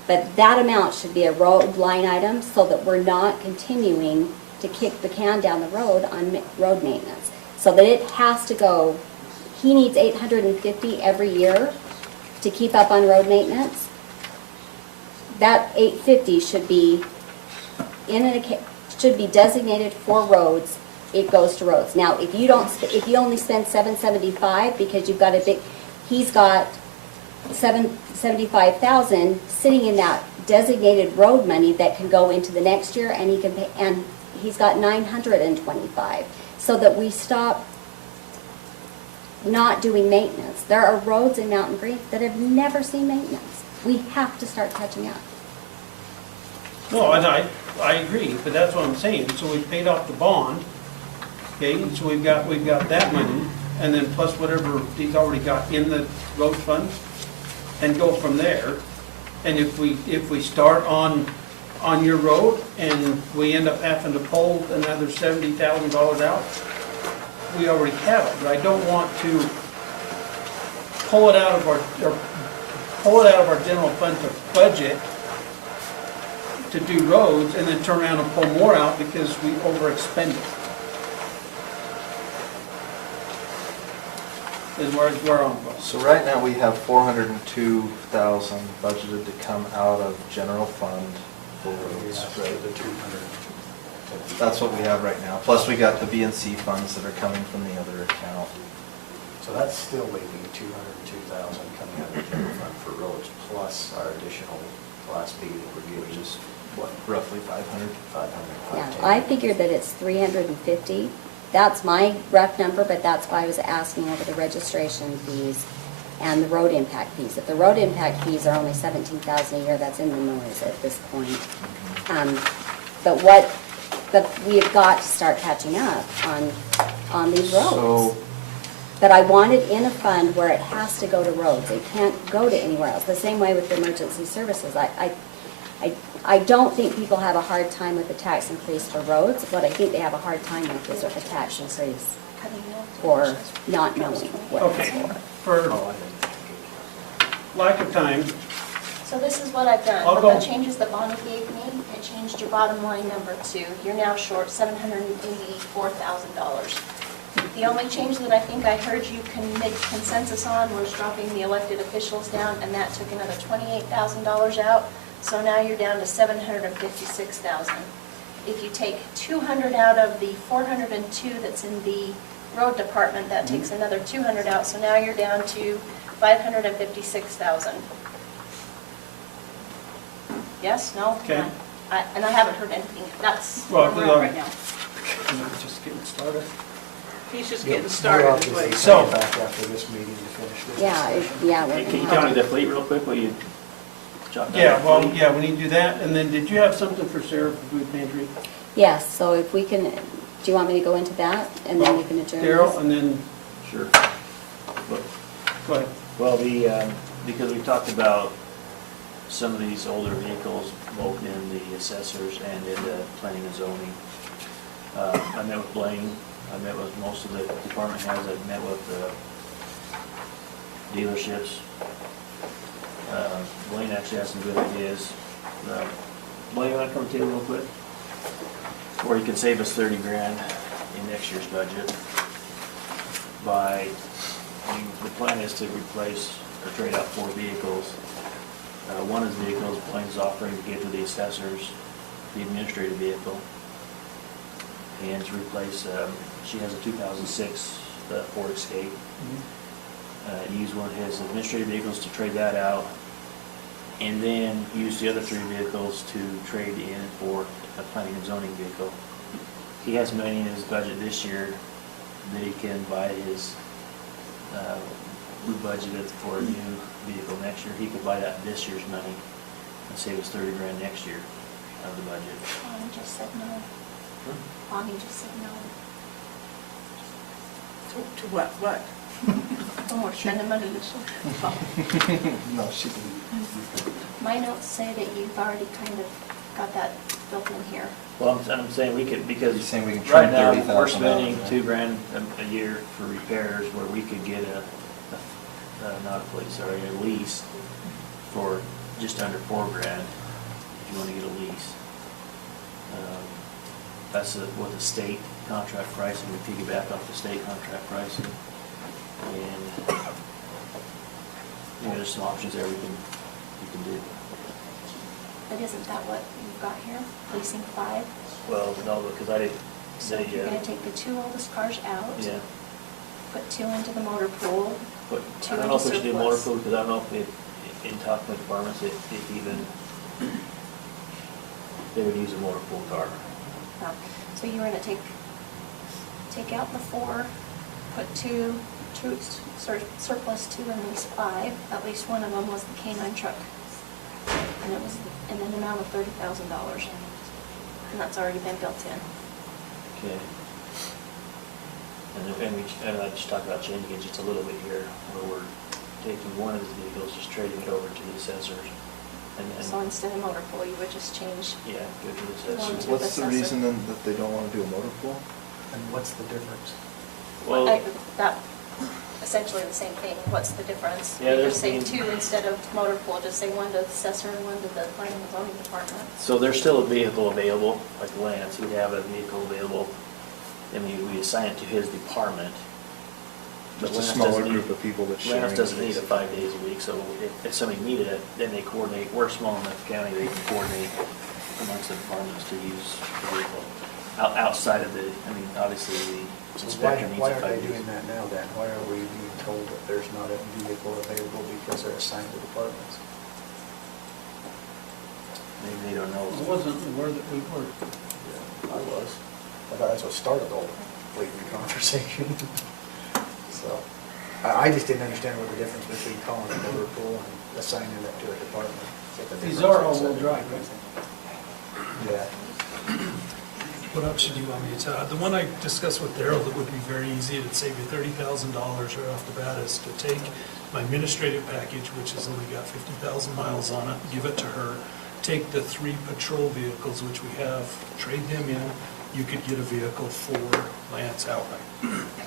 But that amount should be a road line item so that we're not continuing to kick the can down the road on road maintenance. So that it has to go, he needs 850 every year to keep up on road maintenance. That 850 should be should be designated for roads. It goes to roads. Now, if you only spend 775 because you've got a big, he's got 775,000 sitting in that designated road money that can go into the next year, and he can pay, and he's got 925, so that we stop not doing maintenance. There are roads in Mountain Green that have never seen maintenance. We have to start catching up. No, and I agree, but that's what I'm saying. So we paid off the bond, okay, so we've got that money, and then plus whatever he's already got in the road fund, and go from there. And if we start on your road and we end up having to pull another $70,000 out, we already have it. But I don't want to pull it out of our general fund to budget to do roads and then turn around and pull more out because we overexpend it. Is where I'm going. So right now, we have 402,000 budgeted to come out of general fund for roads, right? The 200. That's what we have right now. Plus, we got the B&C funds that are coming from the other account. So that's still leaving 202,000 coming out of the general fund for roads, plus our additional last meeting review, which is What, roughly 500? 500. Yeah, I figured that it's 350. That's my rough number, but that's why I was asking over the registration fees and the road impact fees. If the road impact fees are only 17,000 a year, that's in the noise at this point. But we have got to start catching up on these roads. So, But I want it in a fund where it has to go to roads. It can't go to anywhere else. The same way with the emergency services. I don't think people have a hard time with the tax increase for roads. What I think they have a hard time with is with the tax increase for not knowing what it's Okay, for. for lack of time, So this is what I've done. I'll With go. the changes that Bonnie gave me, it changed your bottom line number to, you're now short $784,000. The only change that I think I heard you can make consensus on was dropping the elected officials down, and that took another $28,000 out. So now you're down to $756,000. If you take 200 out of the 402 that's in the road department, that takes another 200 out. So now you're down to 556,000. Yes? No? Okay. And I haven't heard anything. That's Well, where we're at right now. we're just getting started. He's just getting started. We'll is what obviously he's So- come back after this meeting to finish this. Yeah, discussion. we're Can you gonna tell me have the fleet real quick, will you jot down? Yeah, the well, fleet? yeah, we need to do that, and then did you have something for Sarah for food pantry? Yes, so if we can, do you want me to go into that and then we can adjourn Daryl, this? and then, Sure. But- go ahead. Well, because we talked about some of these older vehicles, both in the assessors and in the planning and zoning. I met with Blaine, I met with most of the department heads, I met with the dealerships. Blaine actually has some good ideas. Blaine, you want to come to you real quick? Or you can save us 30 grand in next year's budget by, the plan is to replace or trade out 4 vehicles. One of the vehicles Blaine's offering to give to the assessors, the administrative vehicle, and to replace, she has a 2006 Ford Escape. Use one of his administrative vehicles to trade that out, and then use the other 3 vehicles to trade in for a planning and zoning vehicle. He has money in his budget this year that he can buy his, we budgeted for a new vehicle next year. He could buy that this year's money and save us 30 grand next year out of the budget. Bonnie just said no. Bonnie just said no. To what? What? No more spending money this year. no, she didn't. My notes say that you've already kind of got that built in here. Well, I'm saying we could, because You're saying we can right trim now, 30,000 we're out, spending right? 2 grand a year for repairs, where we could get not a police, sorry, a lease for just under 4 grand, if you want to get a lease. That's what the state contract pricing, we piggyback off the state contract pricing. And, there's some options there we can do. But isn't that what you've got here? Leasing 5? Well, no, because I didn't, So if you're gonna take the 2 oldest cars out, yeah. put 2 into the motor pool, But Two I don't know if we into should do motor surplus. pool, because I don't know if in talking with departments, if even, they would use a motor pool car. so you're gonna take out the 4, put 2 surplus 2 and lease 5. At least one of them was the K-9 truck. And it was in an amount of $30,000. And that's already been built in. Okay. And I just talked about changing it just a little bit here, where we're taking one of the vehicles, just trading it over to the assessors. And then, So instead of motor pool, you would just change, yeah, go to the One assessors. to What's the assessor. reason then that they don't want to do a motor pool? And what's the difference? Well, that, essentially the same thing. What's the difference? Yeah, You there's just say the- 2 instead of motor pool, just say 1 to the assessor and 1 to the planning and zoning department. so there's still a vehicle available, like Lance, we'd have a vehicle available, and we assign it to his department. But Just a Lance smaller doesn't group need- of people that's sharing. Lance doesn't need it 5 days a week, so if somebody needed it, then they coordinate. We're a small enough county, they can coordinate amongst the departments to use the vehicle. Outside of the, obviously, the So inspector needs why it are 5 they days. doing that now then? Why are we being told that there's not a vehicle available because they're assigned to departments? Maybe they don't know. I wasn't aware that we were. I was. I thought that's what started the whole blatant conversation. So, I just didn't understand what the difference between calling a motor pool and assigning it to a department. What the These difference are is. all-wheel drive, right? Yeah. What option do you want me to tell? The one I discussed with Daryl that would be very easy, it'd save you $30,000 right off the bat, is to take my administrative package, which has only got 50,000 miles on it, give it to her, take the 3 patrol vehicles, which we have, trade them in. You could get a vehicle for Lance outright.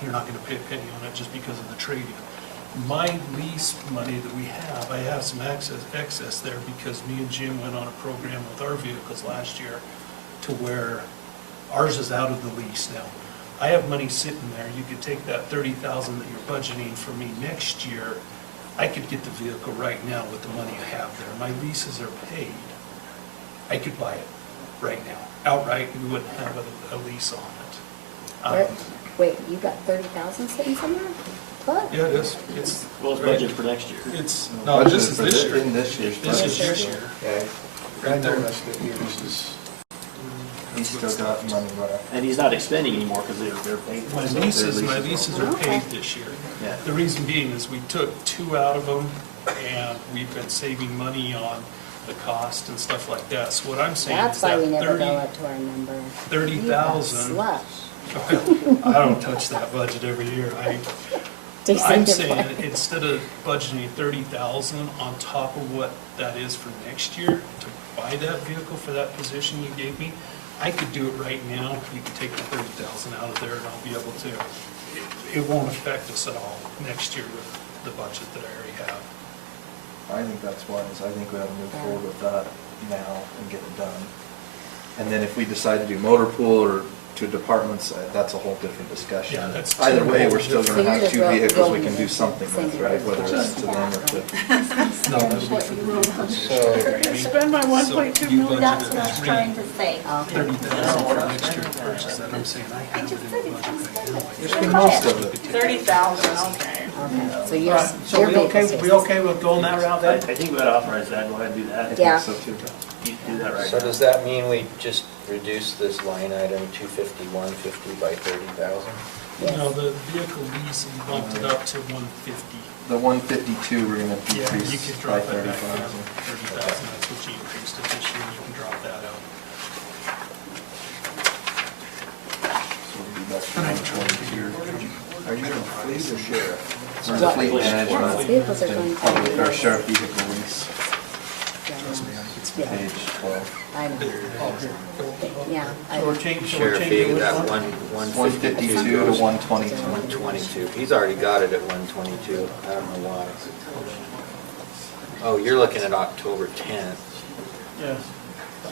You're not gonna pay a penny on it just because of the trade-in. My lease money that we have, I have some excess there because me and Jim went on a program with our vehicles last year to where ours is out of the lease now. I have money sitting there. You could take that 30,000 that you're budgeting for me next year. I could get the vehicle right now with the money I have there. My leases are paid. I could buy it right now, outright. We wouldn't have a lease on it. Wait, you got 30,000 sitting somewhere? What? Yeah, it is. It's, Well, it's budget for next year. it's, no, this is this year. In this year's This is budget. this year. Yeah, I noticed that yours is, He's still got money left. And he's not expending anymore because they're paid. My leases are paid this year. Yeah. The reason being is we took 2 out of them, and we've been saving money on the cost and stuff like that. So what I'm saying That's is why we that never go up to our number. 30,000. You got slush. I don't touch that budget every year. I'm Decent saying, play. instead of budgeting 30,000 on top of what that is for next year, to buy that vehicle for that position you gave me, I could do it right now. You could take the 30,000 out of there, and I'll be able to. It won't affect us at all next year with the budget that I already have. I think that's wise. I think we ought to move forward with that now and get it done. And then if we decide to do motor pool or to departments, that's a whole different discussion. Yeah, that's Either two way, whole we're still different- gonna have 2 So you're just vehicles we rolling can do it. something with, right? Whether it's to them or to. No, that'll be for So, Spend my 1.2 million. That's what I was trying to say. 30,000 for next year to purchase that. I'm saying I have it in the budget right now. You're spending most of it. 30,000, okay. Okay, so you're, So your we vehicle's okay with going that route I then? think we ought to authorize that, go ahead and do I that. think Yeah. so too. You do that right So now. does that mean we just reduce this line item 250, 150 by 30,000? No, the vehicle lease, we bumped it up to 150. The 152, we're gonna Yeah, you decrease could by drop that back 30,000. down, 30,000, that's what you increased it this year, you can drop that out. So it'll be back to 122. are you in fleet or sheriff? We're in fleet These management, vehicles are going and public, to. or sheriff vehicle lease, Yeah, page 12. I know. Yeah. I- So we're changing Sheriff which being that one? 152 to 122. 122. He's already got it at 122. I don't know why. Oh, you're looking at October 10th. Yeah.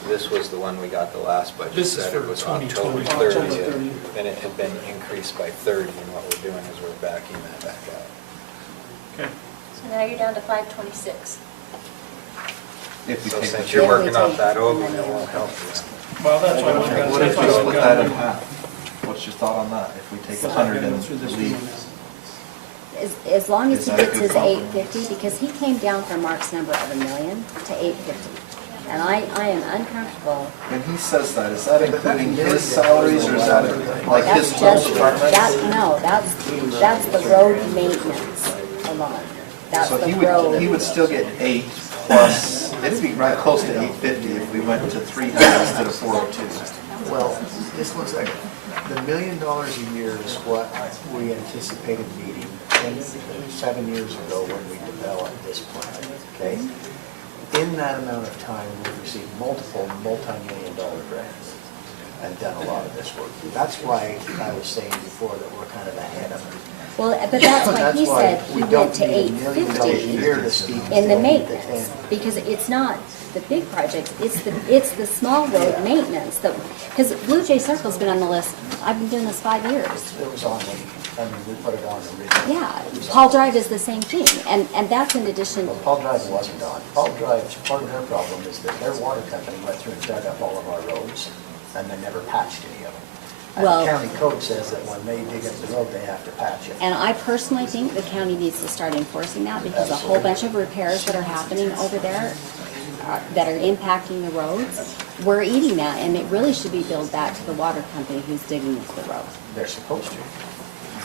This was the one we got the last budget. This is set. for It was 2020. October October 30th. 30th. And it had been increased by 30, and what we're doing is we're backing that back out. Okay. So now you're down to 526. If we So take since the. you're Yeah, we working off take that the over, money it out. won't help you. Well, that's why I wanted to. What if we split that in half? What's your thought on that? If we take 100 and Through this leave? As long as Is he that a gets good his compromise? 850, because he came down from Mark's number of 1 million to 850. And I am uncomfortable. When he says that, is that including his salaries or is that like his That's whole just, department? no, that's the road maintenance alone. That's So the he road. would still get 8 plus, it'd be right close to 850 if we went to 300 instead of 402. Well, just one second. The $1 million a year is what we anticipated needing 7 years ago when we developed this plan, okay? In that amount of time, we've received multiple multi-million-dollar grants and done a lot of this work. That's why I was saying before that we're kind of ahead of it. Well, but that's why he said he we went don't to need $1 million a 850 year to speak in the to maintenance. Because it's not the big projects, it's the small road maintenance that, because Blue Jay Circle's been on the list, I've been doing this 5 years. It was on, we put it on originally. Yeah, Paul Drive is the same thing, and that's in addition, Well, Paul Drive wasn't on. Paul Drive, part of their problem is that their water company went through and dug up all of our roads, and they never patched any of them. And Well- the county code says that when they dig up the road, they have to patch it. and I personally think the county needs to start enforcing that because a whole bunch of repairs that are happening over there, that are impacting the roads, we're eating that, and it really should be billed back to the water company who's digging into the road. They're supposed to.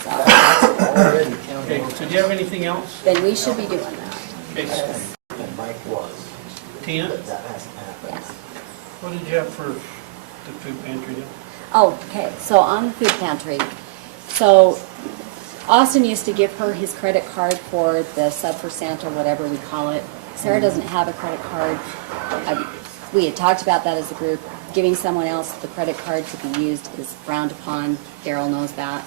So, Already Okay, county. so do you have anything else? then we should be doing that. Okay, so And Mike was, Tina, but that hasn't happened. Yes. what did you have for the food pantry deal? Oh, okay, so on the food pantry, so Austin used to give her his credit card for the Sub for Santa, whatever we call it. Sarah doesn't have a credit card. We had talked about that as a group. Giving someone else the credit card to be used is frowned upon. Daryl knows that,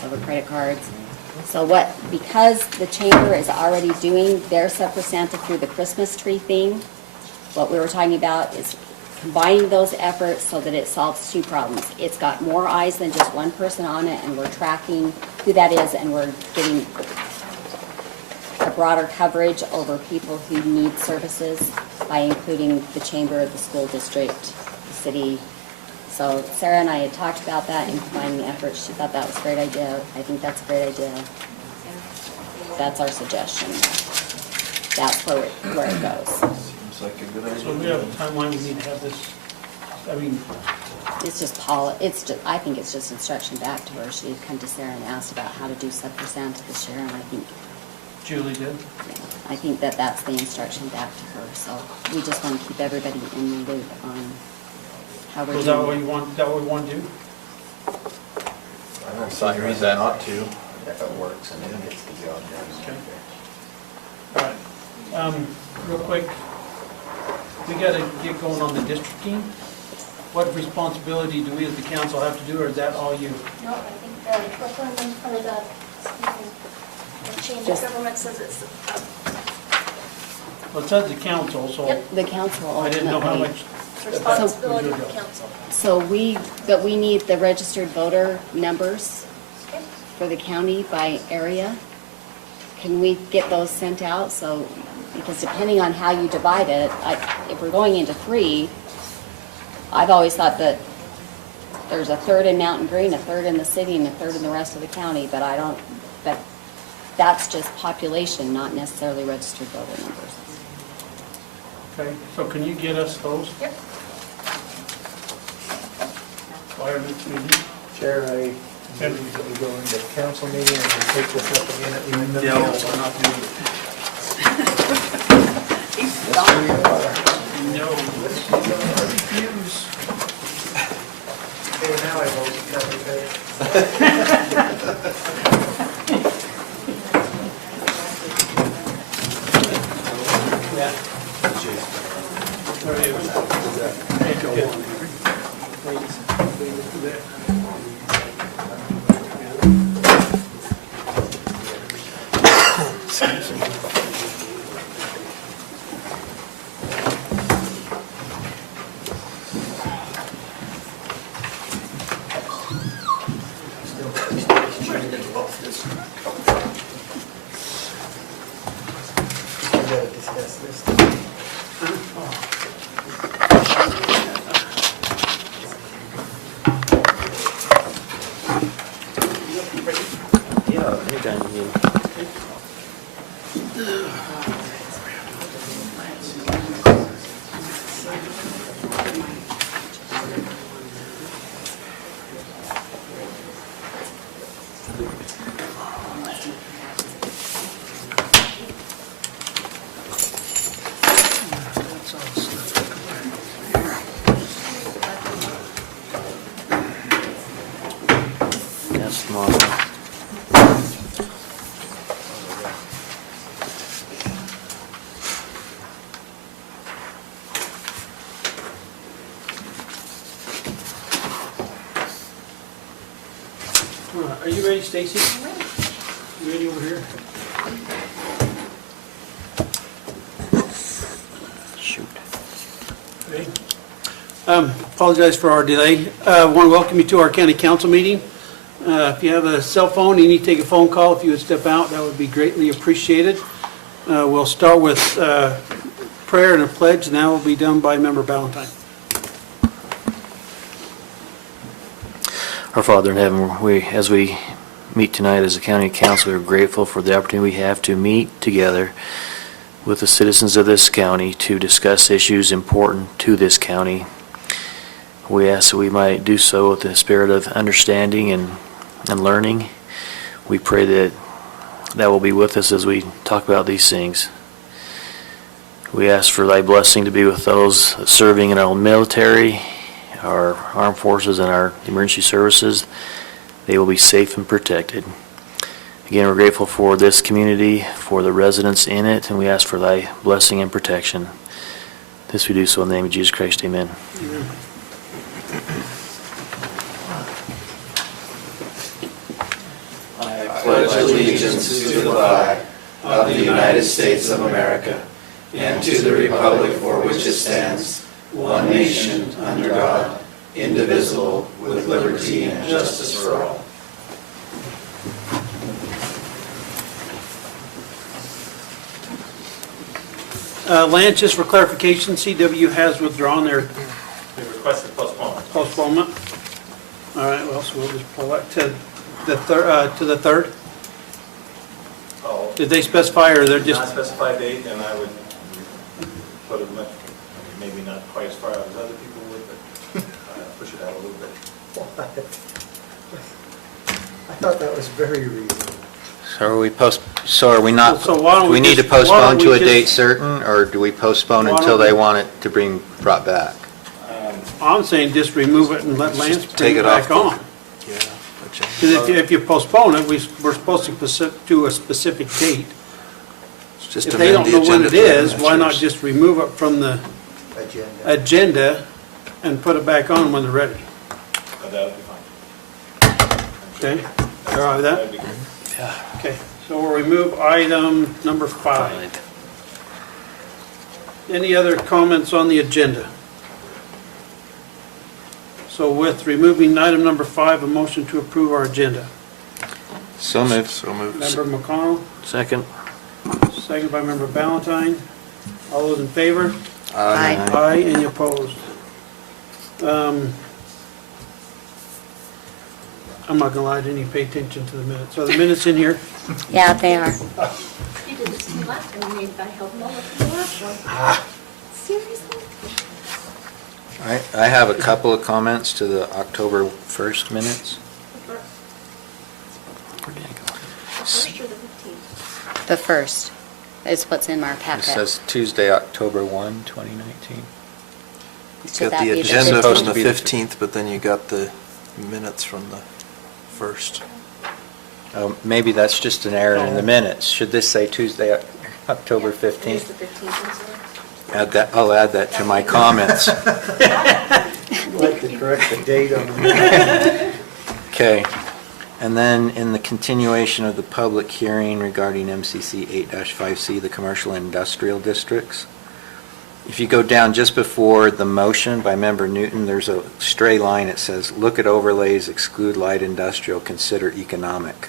so the credit cards. So because the chamber is already doing their Sub for Santa through the Christmas tree thing, what we were talking about is combining those efforts so that it solves two problems. It's got more eyes than just one person on it, and we're tracking who that is, and we're getting a broader coverage over people who need services by including the chamber, the school district, the city. So Sarah and I had talked about that and combining efforts. She thought that was a great idea. I think that's a great idea. That's our suggestion. That's where it goes. Seems like a good idea. So we have a timeline, we need to have this, I mean, It's just I think it's just instruction back to her. She had come to Sarah and asked about how to do Sub for Santa this year, and I think, Julie did. yeah, I think that's the instruction back to her. So we just want to keep everybody in the loop on how we're Is that what doing. you want, is that what we want to do? I don't see Sign any reason reason not not to. to, if it works and it gets the job done. Okay. All right. Real quick, we got to get going on the districting. What responsibility do we as the council have to do, or is that all you? No, I think the Brooklyn, or the change of Just- government says it's, Well, it says the council, so Yep. The council I didn't know how ultimately. much. it's responsibility of the council. So but we need the registered voter numbers Okay. for the county by area. Can we get those sent out? So, because depending on how you divide it, if we're going into 3, I've always thought that there's a third in Mountain Green, a third in the city, and a third in the rest of the county, but that's just population, not necessarily registered voter numbers. Okay, so can you get us those? Yep. Prior to this meeting? Chair, I move that we go into council meeting and we take this up again at the end of the No, council. we're not doing No. Refuse. Okay, now I vote Yeah. Where are you? Okay, good. We gotta discuss this. Yeah, anytime you need. That's tomorrow. Are you ready, Stacy? You ready over here? Shoot. Okay. Apologize for our delay. Want to welcome you to our county council meeting. If you have a cell phone, and you need to take a phone call, if you would step out, that would be greatly appreciated. We'll start with prayer and a pledge, and that will be done by Member Ballantyne. Our Father in heaven, as we meet tonight as a county council, we're grateful for the opportunity we have to meet together with the citizens of this county to discuss issues important to this county. We ask that we might do so with the spirit of understanding and learning. We pray that will be with us as we talk about these things. We ask for thy blessing to be with those serving in our military, our armed forces, and our emergency services. They will be safe and protected. Again, we're grateful for this community, for the residents in it, and we ask for thy blessing and protection. This we do so in the name of Jesus Christ. Amen. Amen. I pledge allegiance to the flag of the United States of America and to the republic for which it stands, one nation, under God, indivisible, with liberty and justice for all. Lance, just for clarification, CW has withdrawn their We requested postponement. postponement. All right, well, so we'll just pull that to the third. Oh, Did they specify, or they're just? not specified date, and I would put it much, maybe not quite as far out as other people would, but push it out a little bit. I thought that was very reasonable. So are we not, So why don't do we we need to just- why don't postpone to we a date just- certain, or do we postpone Why until don't they we- want it to bring brought back? I'm saying just remove it and let Lance Take bring it it back off on. Yeah. Because if you postpone it, we're supposed to do a specific date. Just If they amend don't the know when agenda it for is, next why not year's. just remove it from the Agenda. agenda and put it back on when they're ready? But that would be fine. Okay? All right with that? That'd be good. Okay, so we'll remove item number 5. Any other comments on the agenda? So with removing item number 5, a motion to approve our agenda. So moved. So moved. Member McConnell, Second. second by Member Valentine. All those in favor? Aye. Aye, any opposed? I'm not gonna lie, I didn't even pay attention to the minutes. Are the minutes in here? Yeah, they are. You did this to me last time, and I held them over for the last one. Seriously? I have a couple of comments to the October 1st minutes. Where did it go? First or the 15th? The first is what's in our It packet. says Tuesday, October 1, 2019. Should Got that the be agenda Supposed from to the be the 15th, but then you got the minutes from the 1st. Maybe that's just an error in the minutes. Should this say Tuesday, October It is the 15th? 15th, I'm sorry. I'll add that to my comments. I'd like to correct the date on the Okay. And then in the continuation of the public hearing regarding MCC 8-5C, the commercial and industrial districts, if you go down just before the motion by Member Newton, there's a stray line that says, "Look at overlays, exclude light industrial, consider economic."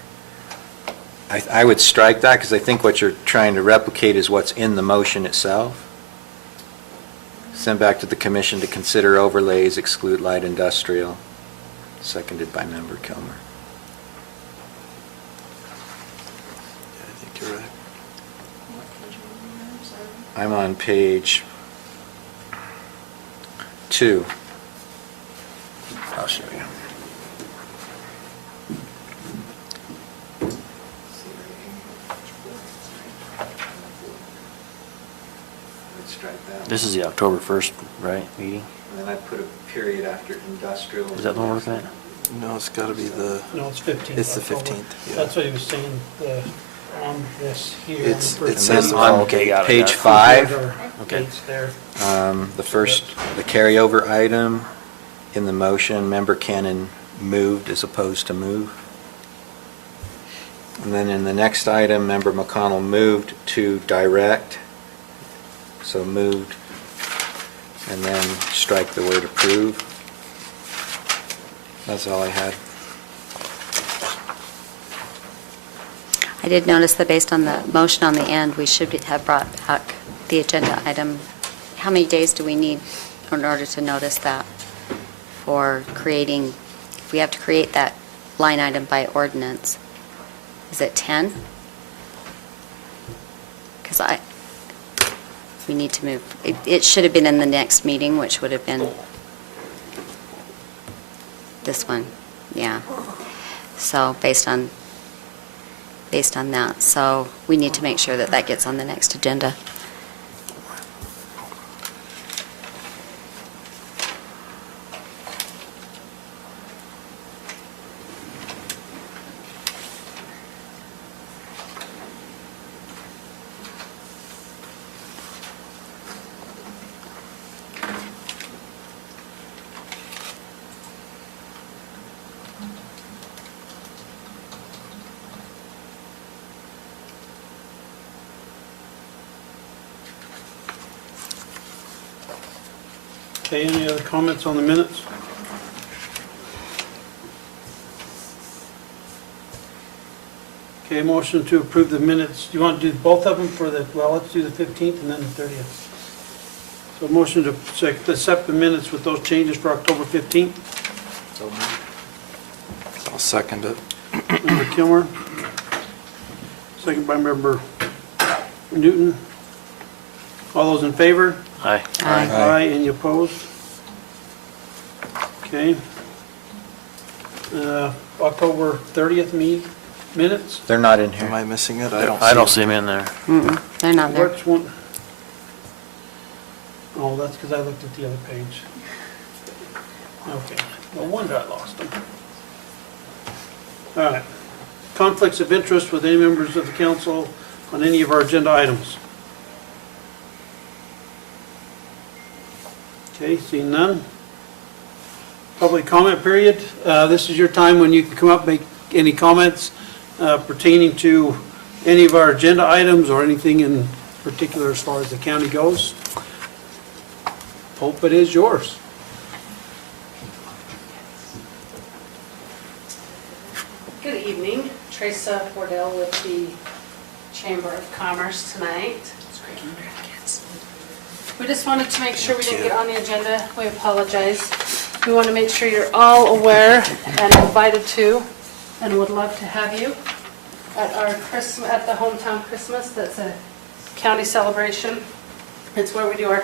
I would strike that because I think what you're trying to replicate is what's in the motion itself. Send back to the commission to consider overlays, exclude light industrial, seconded by Member Kilmer. Yeah, I think you're right. What page are we on? I'm sorry. I'm on page 2. I'll show you. This is the October 1st, right, meeting? And then I put a period after industrial. Is that the one we're looking at? No, it's got to be the, No, it's 15th. it's the October. 15th. yeah. That's what he was saying, on this here. on the It's- first it says page. on okay, got it, page got it. 5. There's our Okay. dates there. The first, the carryover item in the motion, Member Cannon moved as opposed to move. And then in the next item, Member McConnell moved to direct, so moved, and then strike the word approve. That's all I had. I did notice that based on the motion on the end, we should have brought back the agenda item. How many days do we need in order to notice that for creating, if we have to create that line item by ordinance? Is it 10? Because we need to move. It should have been in the next meeting, which would have been this one, yeah. So based on that, so we need to make sure that that gets on the next agenda. Okay, any other comments on the minutes? Okay, motion to approve the minutes. Do you want to do both of them for the, well, let's do the 15th and then the 30th. So motion to accept the minutes with those changes for October 15th. I'll second it. Member Kilmer. Second by Member Newton. All those in favor? Aye. Aye. Any opposed? Okay. October 30th minutes? They're not in Am here. I missing it? I don't see them in there. Mm-mm, they're not there. Which one? Oh, that's because I looked at the other page. Okay, no wonder I lost them. All right. Conflicts of interest with any members of the council on any of our agenda items? Okay, seeing none. Public comment period. This is your time when you can come up, make any comments pertaining to any of our agenda items or anything in particular as far as the county goes. Pulpit is yours. Good evening, Teresa Wardell with the Chamber of Commerce tonight. We just wanted to make sure we didn't get on the agenda. We apologize. We want to make sure you're all aware and invited to, and would love to have you at our Christmas, at the Hometown Christmas. That's a county celebration. It's where we do our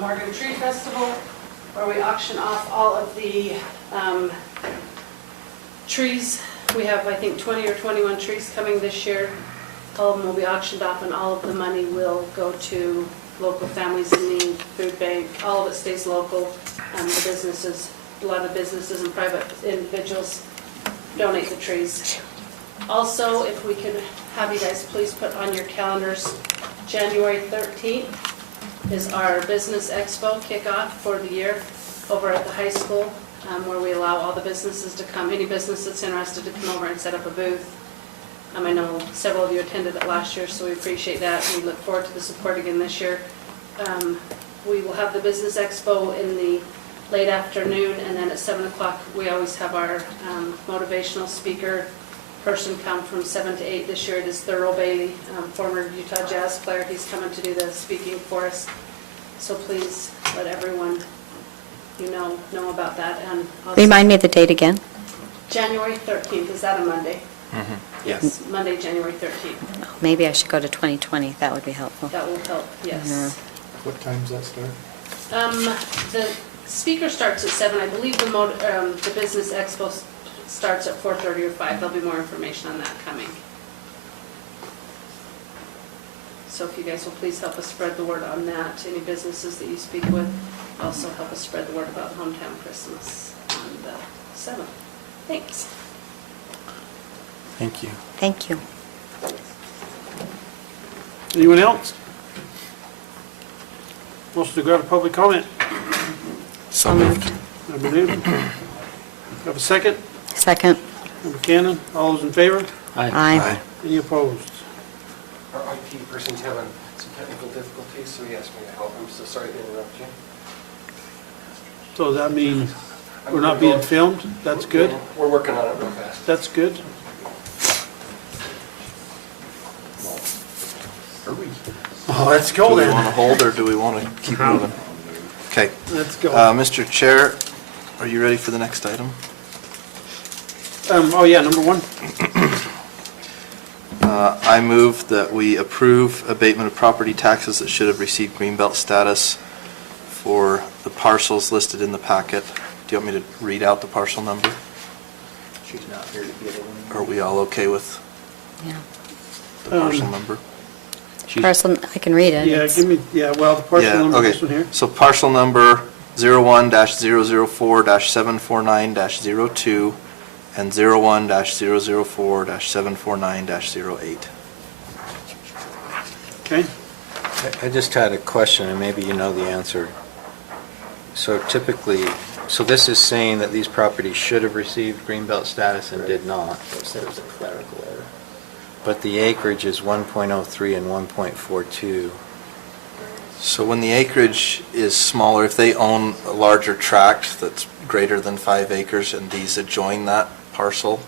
Morgan Tree Festival, where we auction off all of the trees. We have, I think, 20 or 21 trees coming this year. All of them will be auctioned off, and all of the money will go to local families in need, food bank. All of it stays local. The businesses, a lot of businesses and private individuals donate the trees. Also, if we can have you guys please put on your calendars, January 13th is our Business Expo kickoff for the year over at the high school, where we allow all the businesses to come, any business that's interested to come over and set up a booth. I know several of you attended it last year, so we appreciate that. We look forward to the support again this year. We will have the Business Expo in the late afternoon, and then at 7 o'clock, we always have our motivational speaker person come from 7 to 8. This year it is Thurl Bailey, former Utah Jazz player. He's coming to do the speaking for us. So please let everyone you know about that. And also Remind me of the date again. January 13th, is that a Monday? Mm-hmm. Yes, Monday, January 13th. Oh, maybe I should go to 2020. That would be helpful. That will help, yes. What time does that start? The speaker starts at 7. I believe the Business Expo starts at 4:30 or 5. There'll be more information on that coming. So if you guys will please help us spread the word on that. Any businesses that you speak with, also help us spread the word about Hometown Christmas on the 7th. Thanks. Thank you. Thank you. Anyone else? Wants to grab a public comment? So moved. Member Newton. Have a second? Second. Member Cannon. All those in favor? Aye. Any opposed? Our IT person's having some technical difficulties, so he asked me to help him, so sorry to interrupt you. So does that mean we're not being filmed? That's good? We're working on it real fast. That's good? Oh, let's Do go we want to then. hold or do we want to keep moving? Okay. Let's go. Mr. Chair, are you ready for the next item? Oh, yeah, number 1. I move that we approve abatement of property taxes that should have received Greenbelt status for the parcels listed in the packet. Do you want me to read out the parcel number? She's not here to get it. Are we all okay with Yeah. the parcel number? Parcel, I can read it. Yeah, It's- give me, yeah, well, the parcel Yeah, number, okay. this one here. So parcel number 01-004-749-02 and 01-004-749-08. Okay, I just had a question, and maybe you know the answer. So typically, so this is saying that these properties should have received Greenbelt status and did not, It said it was a clerical error. but the acreage is 1.03 and 1.42. So when the acreage is smaller, if they own a larger tract that's greater than 5 acres and these adjoin that parcel,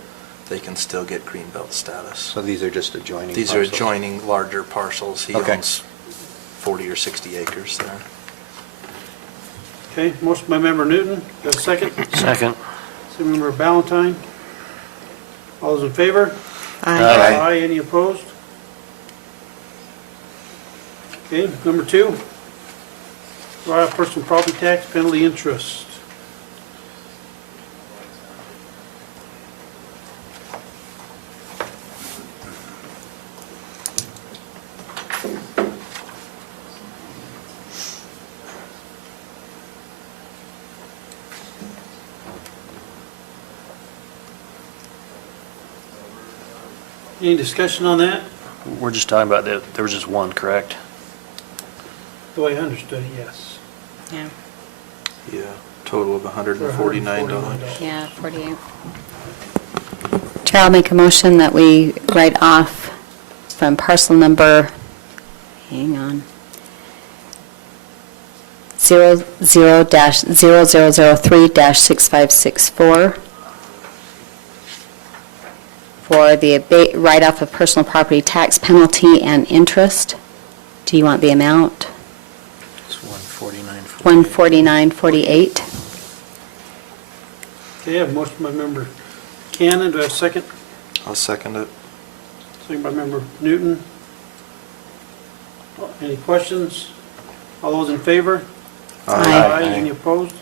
they can still get Greenbelt status. So these are just adjoining These are parcels? adjoining larger parcels. He Okay. owns 40 or 60 acres there. okay, motion by member Newton, got a second? Second. Second member Valentine. All those in favor? Aye. Aye, any opposed? Okay, number 2, personal property tax penalty interest. Any discussion on that? We're just talking about that, there was just one, correct? The way I understood it, yes. Yeah, Yeah, total of $149. yeah, 48. Chair, I'll make a motion that we write off from parcel number, hang on, 00-0003-6564 for the write-off of personal property tax penalty and interest. Do you want the amount? It's 149. 149.48. Okay, I have a motion by member Cannon, do I have a second? I'll second it. Second by member Newton. Any questions? All those in favor? Aye. Any opposed?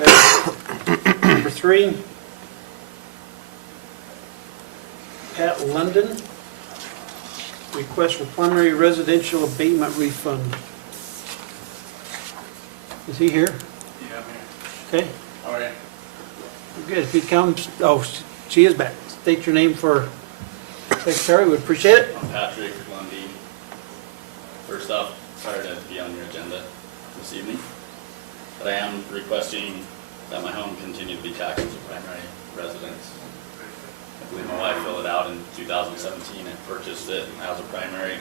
Okay. Number 3, Pat London, request for primary residential abatement refund. Is he here? Yeah, Okay, all right. good. If he comes, oh, she is back. State your name for secretary, would appreciate it. I'm Patrick Lundy. First off, sorry to be on your agenda this evening, but I am requesting that my home continue to be taxed as a primary residence. I believe my wife filled it out in 2017 and purchased it as a primary.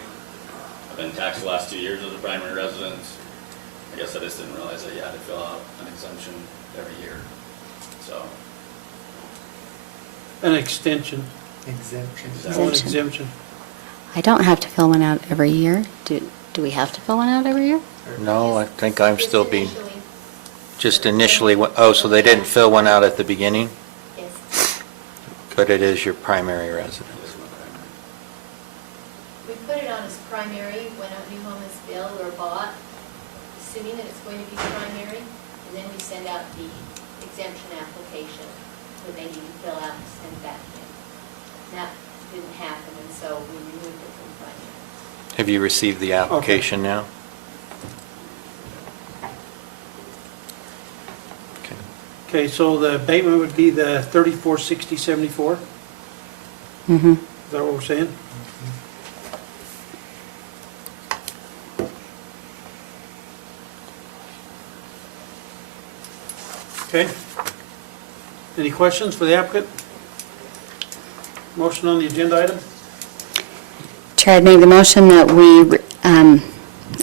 I've been taxed the last 2 years as a primary residence. I guess I just didn't realize that you had to fill out an exemption every year. So, An extension. Exemption. Oh, an exemption. I don't have to fill one out every year. Do we have to fill one out every year? No, I think I'm still being, just initially, oh, so they didn't fill one out at the beginning? Yes. But it is your primary residence. We put it on as primary when a new home is built or bought, assuming that it's going to be primary, and then we send out the exemption application that they need to fill out and send back in. That didn't happen, and so we removed it from primary. Have you received the application now? Okay. Okay, so the abatement would be the 3460.74? Mm-hmm. Is that what we're saying? Okay. Any questions for the applicant? Motion on the agenda item? Chair, I'd make the motion that we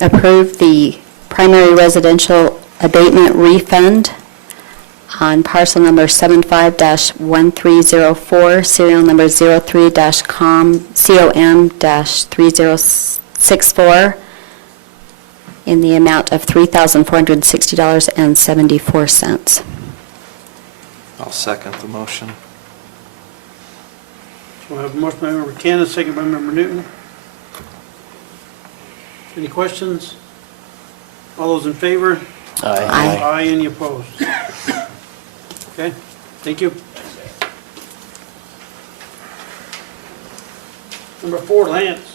approve the primary residential abatement refund on parcel number 75-1304, serial number 03-com-3064 in the amount of $3,460.74. I'll second the motion. We'll have a motion by Member Cannon, second by Member Newton. Any questions? All those in favor? Aye. Aye, any opposed? Okay, thank you. Number 4, Lance.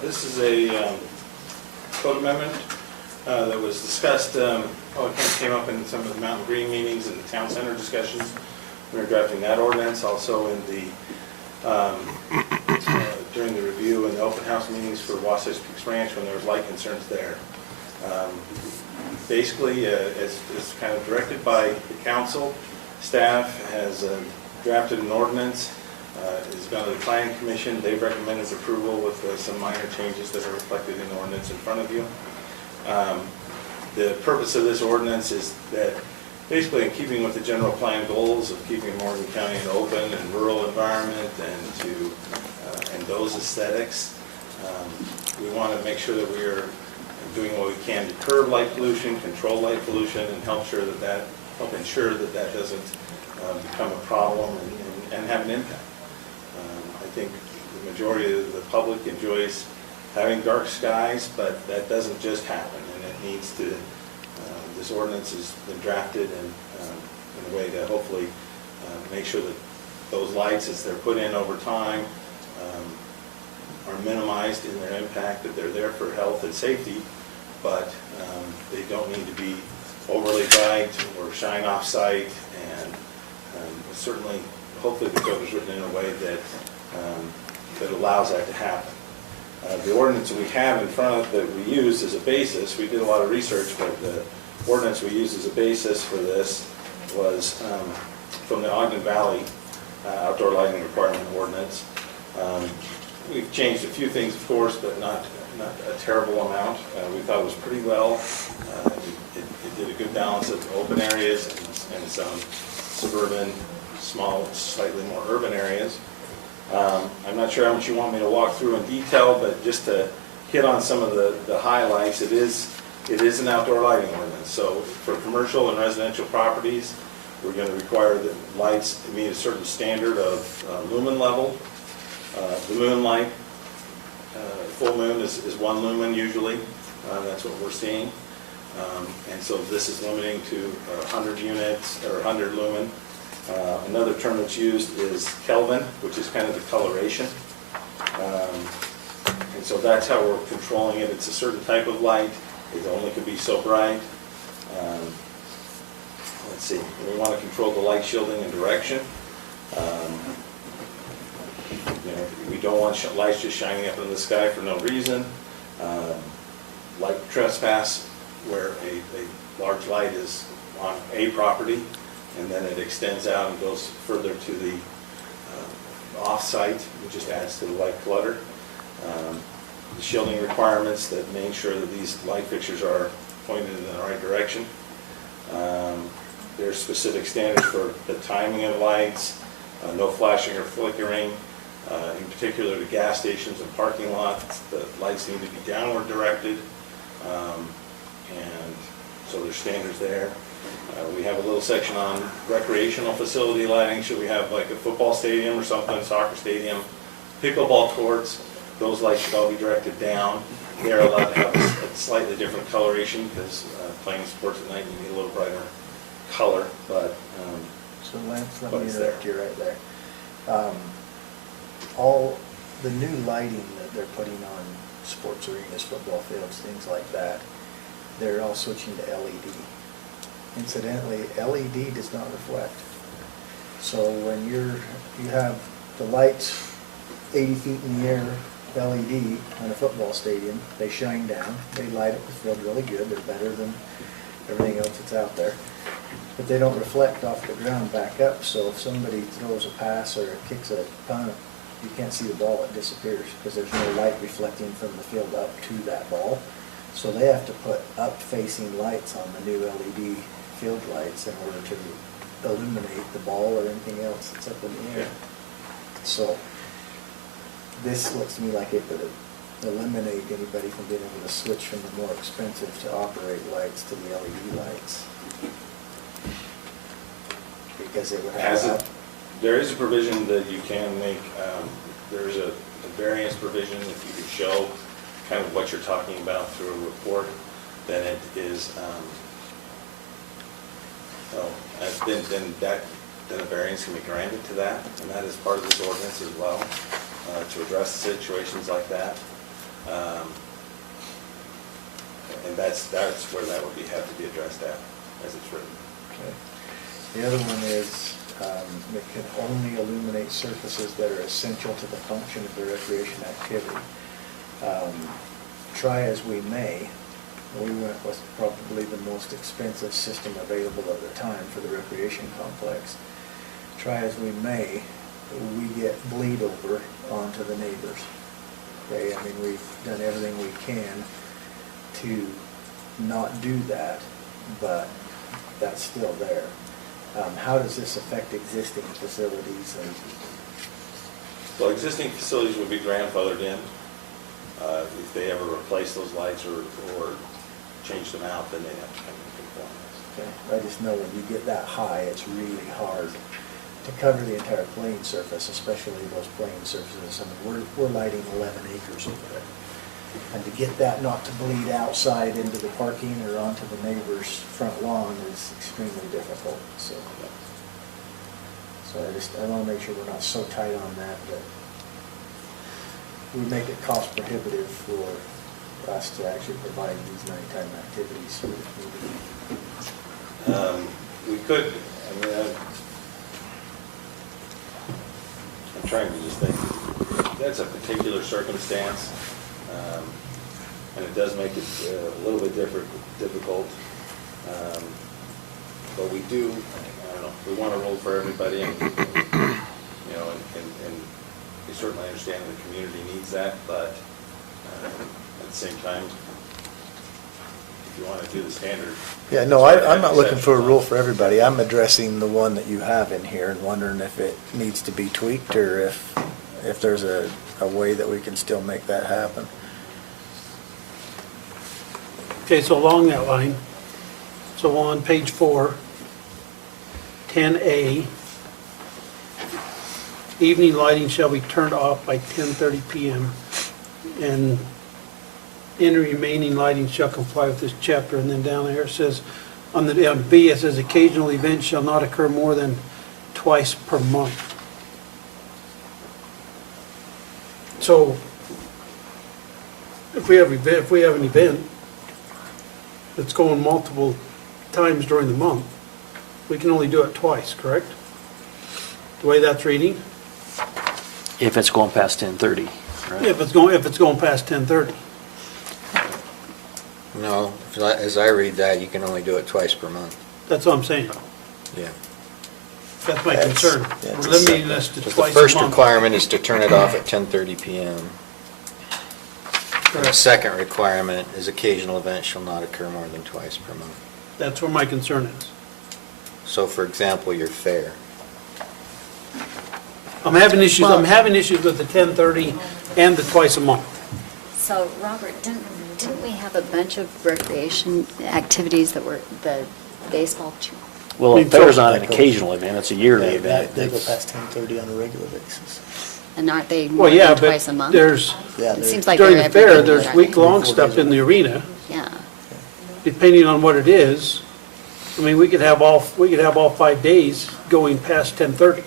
This is a code amendment that was discussed, it kind of came up in some of the Mountain Green meetings and the town center discussions. We were drafting that ordinance, also in the, during the review and the open house meetings for Wasatch Peaks Ranch when there was light concerns there. Basically, it's kind of directed by the council. Staff has drafted an ordinance. It's gone to the planning commission. They've recommended approval with some minor changes that are reflected in the ordinance in front of you. The purpose of this ordinance is that basically in keeping with the general plan goals of keeping Morgan County an open and rural environment and those aesthetics, we want to make sure that we are doing what we can to curb light pollution, control light pollution, and help ensure that that doesn't become a problem and have an impact. I think the majority of the public enjoys having dark skies, but that doesn't just happen, and it needs to, this ordinance has been drafted in a way to hopefully make sure that those lights, as they're put in over time, are minimized in their impact, that they're there for health and safety, but they don't need to be overly bright or shine off site, and certainly, hopefully the code is written in a way that that allows that to happen. The ordinance that we have in front of that we use as a basis, we did a lot of research, but the ordinance we used as a basis for this was from the Ogden Valley Outdoor Lighting Requirement Ordinance. We've changed a few things, of course, but not a terrible amount. We thought it was pretty well. It did a good balance of open areas and some suburban, small, slightly more urban areas. I'm not sure how much you want me to walk through in detail, but just to hit on some of the highlights, it is an outdoor lighting ordinance. So for commercial and residential properties, we're going to require that lights meet a certain standard of lumen level. The moonlight, full moon is 1 lumen usually. That's what we're seeing. And so this is limiting to 100 units or 100 lumen. Another term that's used is Kelvin, which is kind of the coloration. And so that's how we're controlling it. It's a certain type of light. It only could be so bright. Let's see. We want to control the light shielding and direction. We don't want lights just shining up in the sky for no reason. Light trespass, where a large light is on a property, and then it extends out and goes further to the off-site, which just adds to the light clutter. The shielding requirements that make sure that these light fixtures are pointed in the right direction. There's specific standards for the timing of lights, no flashing or flickering. In particular, the gas stations and parking lots, the lights need to be downward directed, and so there's standards there. We have a little section on recreational facility lighting. Should we have like a football stadium or something, soccer stadium, pickleball courts, those lights should all be directed down. They're allowed to have a slightly different coloration because playing sports at night you need a little brighter color, but So Lance, let but me it's interrupt you right there. All the new lighting that they're putting on sports arenas, football fields, things like that, they're all switching to LED. Incidentally, LED does not reflect. So when you have the lights 80 feet in the air, LED on a football stadium, they shine down, they light up the field really good, they're better than everything else that's out there. But they don't reflect off the ground back up, so if somebody throws a pass or kicks a punt, you can't see the ball, it disappears, because there's no light reflecting from the field up to that ball. So they have to put up-facing lights on the new LED field lights in order to illuminate the ball or anything else that's up in the air. So this looks to me like it would eliminate anybody from being able to switch from the more expensive to operate lights to the LED lights. Because it would As have. it, there is a provision that you can make, there's a variance provision, if you could show kind of what you're talking about through a report, then it is, then a variance can be granted to that, and that is part of this ordinance as well, to address situations like that. And that's where that would have to be addressed at, as it's written. Okay. The other one is, it can only illuminate surfaces that are essential to the function of the recreation activity. Try as we may, we went with probably the most expensive system available at the time for the recreation complex. Try as we may, we get bleed over onto the neighbors. Okay, I mean, we've done everything we can to not do that, but that's still there. How does this affect existing facilities? Well, existing facilities would be grandfathered in. If they ever replace those lights or change them out, then they have to come into conformance. Okay, I just know when you get that high, it's really hard to cover the entire playing surface, especially those playing surfaces. I mean, we're lighting 11 acres over there. And to get that not to bleed outside into the parking or onto the neighbor's front lawn is extremely difficult, so. So I want to make sure we're not so tight on that we make it cost prohibitive for us to actually provide these nighttime activities for the community. We could, I mean, I'm trying to just think, that's a particular circumstance, and it does make it a little bit difficult. But we do, I don't know, we want a rule for everybody, and you know, and we certainly understand the community needs that, but at the same time, if you want to do the standard. Yeah, no, I'm not looking for a rule for everybody. I'm addressing the one that you have in here and wondering if it needs to be tweaked or if there's a way that we can still make that happen. Okay, so along that line, so on page 4, 10A, evening lighting shall be turned off by 10:30 p.m. and any remaining lighting shall comply with this chapter. And then down there it says, on B, it says occasional events shall not occur more than twice per month. So if we have an event that's going multiple times during the month, we can only do it twice, correct? The way that's reading? If it's going past 10:30, right? If it's going past 10:30. No, as I read that, you can only do it twice per month. That's what I'm saying. Yeah. That's my concern. That's We're limiting this to Because twice the a first month. requirement is to turn it off at 10:30 p.m. The second requirement is occasional events shall not occur more than twice per month. That's where my concern is. So for example, your fair. I'm having issues with the 10:30 and the twice a month. So, Robert, didn't we have a bunch of recreation activities that were the baseball? Well, a fair's not an occasional event, it's a yearly event. They go past 10:30 on a regular basis. And aren't they Well, more yeah, than but twice a month? there's, It seems like during they're the fair, every there's week, aren't they? week-long stuff in the arena, Yeah. depending on what it is. I mean, we could have all 5 days going past 10:30,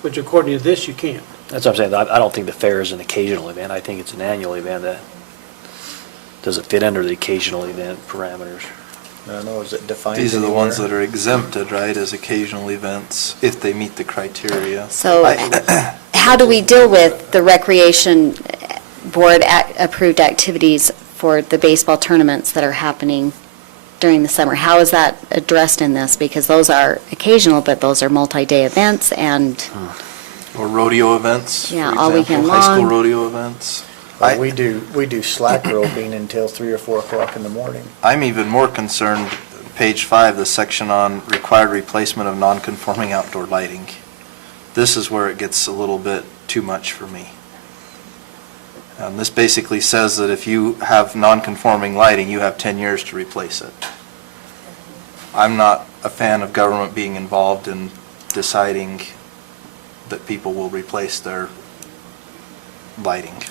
which according to this, you can't. That's what I'm saying, I don't think the fair is an occasional event, I think it's an annual event that doesn't fit under the occasional event parameters. I don't know, is it defined? These are the ones that anywhere? are exempted, right, as occasional events, if they meet the criteria. So how do we deal with the recreation board approved activities for the baseball tournaments that are happening during the summer? How is that addressed in this? Because those are occasional, but those are multi-day events and, Or rodeo events, for Yeah, all weekend example, high school long. rodeo events. We do slack roping until 3 or 4 o'clock in the morning. I'm even more concerned, page 5, the section on required replacement of non-conforming outdoor lighting. This is where it gets a little bit too much for me. This basically says that if you have non-conforming lighting, you have 10 years to replace it. I'm not a fan of government being involved in deciding that people will replace their lighting.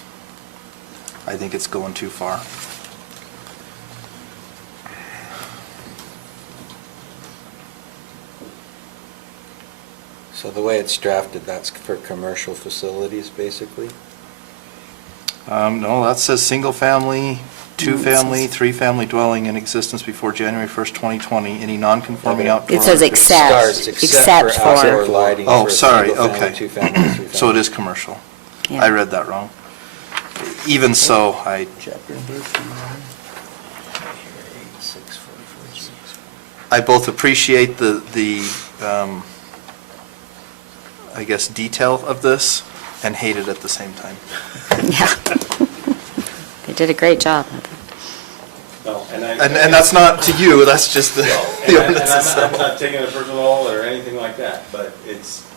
I think it's going too far. So the way it's drafted, that's for commercial facilities, basically? No, that says single-family, two-family, three-family dwelling in existence before January 1st, 2020, any non-conforming outdoor... It says except Except for outdoor lighting. Oh, for sorry, single-family, okay. two-family, three-family. So it is commercial. Yeah. I read that wrong. Even so, I both appreciate the I guess, detail of this and hate it at the same time. Yeah. They did a great job. No, And that's not to you, that's just the And ordinance I'm itself. not taking it personal or anything like that, but it's,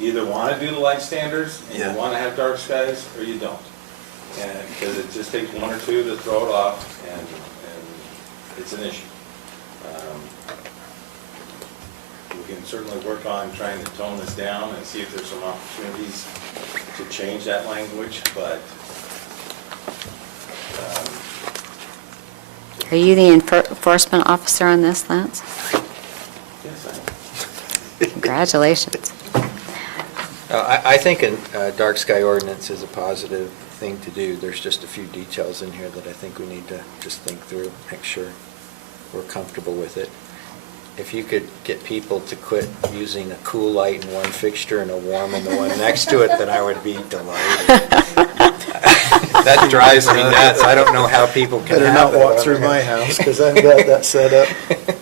you either want to do the light standards, and Yeah. you want to have dark skies, or you don't. And, because it just takes one or two to throw it off, and it's an issue. We can certainly work on trying to tone this down and see if there's some opportunities to change that language, but Are you the enforcement officer on this, Lance? yes, Congratulations. I think a dark sky ordinance is a positive thing to do. There's just a few details in here that I think we need to just think through, make sure we're comfortable with it. If you could get people to quit using a cool light in one fixture and a warm in the one next to it, then I would be delighted. That drives me nuts. I don't know how people can Better have not that walk on through there. my house, because I've got that set up,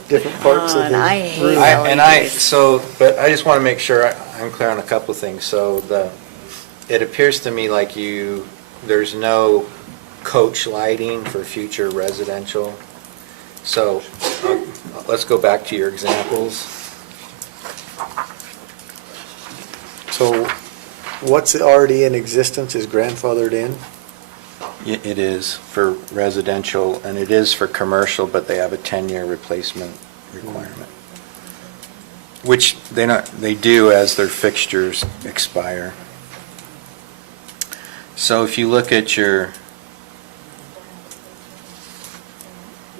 different parts of Oh, and I the hate room. But I just want to make sure I'm clear on a couple of things. So it appears to me like there's no coach lighting for future residential. So let's go back to your examples. So what's already in existence is grandfathered in? It is for residential, and it is for commercial, but they have a 10-year replacement requirement, which they do as their fixtures expire. So if you look at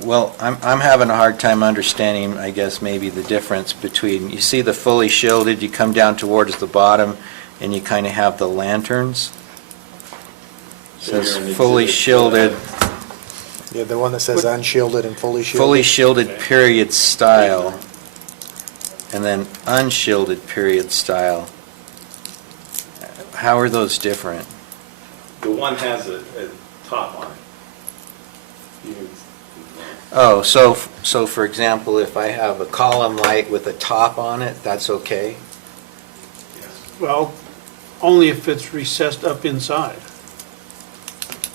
well, I'm having a hard time understanding, I guess, maybe the difference between, you see the fully shielded, you come down towards the bottom, and you kind of have the lanterns. So Says you're in fully exhibit, shielded, Yeah, the one that says unshielded and fully shielded? fully shielded period style, and then unshielded period style. How are those different? the one has a top on it. Oh, so for example, if I have a column light with a top on it, that's okay? Well, only if it's recessed up inside.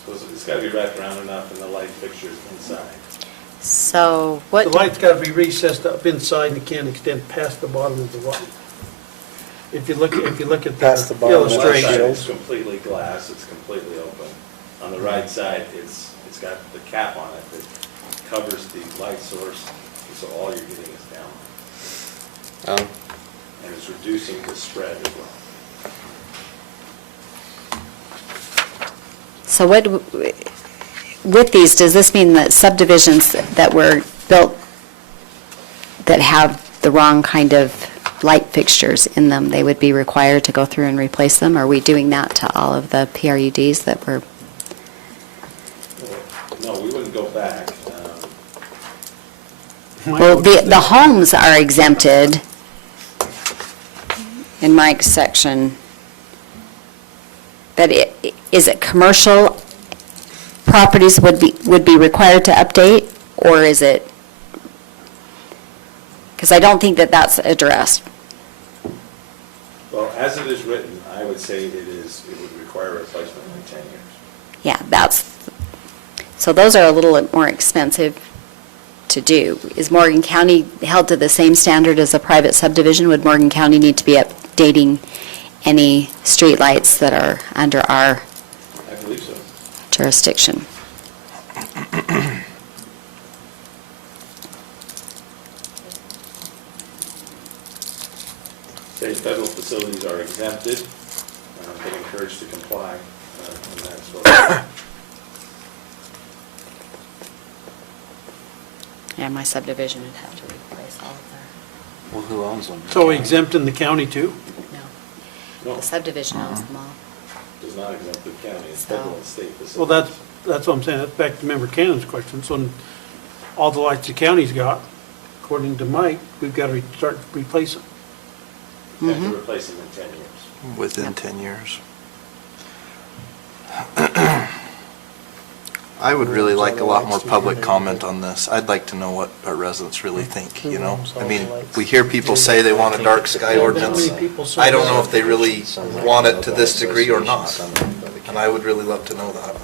So it's got to be wrapped around enough and the light fixture's inside. So The what, light's got to be recessed up inside and it can't extend past the bottom of the light. If you look at Past the the bottom of the On the left side, illustration. it's completely glass, it's completely open. On the right side, it's got the cap on it that covers the light source, so all you're getting is down. And it's reducing the spread as well. so what, with these, does this mean that subdivisions that were built that have the wrong kind of light fixtures in them, they would be required to go through and replace them? Are we doing that to all of the PRUDs that were? No, we wouldn't go back. Well, the homes are exempted in Mike's section. But is it commercial properties would be required to update, or is it? Because I don't think that that's addressed. Well, as it is written, I would say it would require replacement in 10 years. Yeah, so those are a little more expensive to do. Is Morgan County held to the same standard as a private subdivision? Would Morgan County need to be updating any streetlights that are under our? I believe so. jurisdiction. State and federal facilities are exempted, but encouraged to comply in that sort. Yeah, my subdivision would have to replace all of Well, who owns them? So exempt in the county too? their, no. The subdivision owns them all. Does not exempt the county, it's So- federal and state facilities. Well, that's what I'm saying, that's back to Member Cannon's question. So all the lights the county's got, according to Mike, we've got to start replacing. Have to replace them in 10 years. Within 10 years. I would really like a lot more public comment on this. I'd like to know what our residents really think, you know? I mean, we hear people say they want a dark sky ordinance. I don't know if they really want it to this degree or not, and I would really love to know that.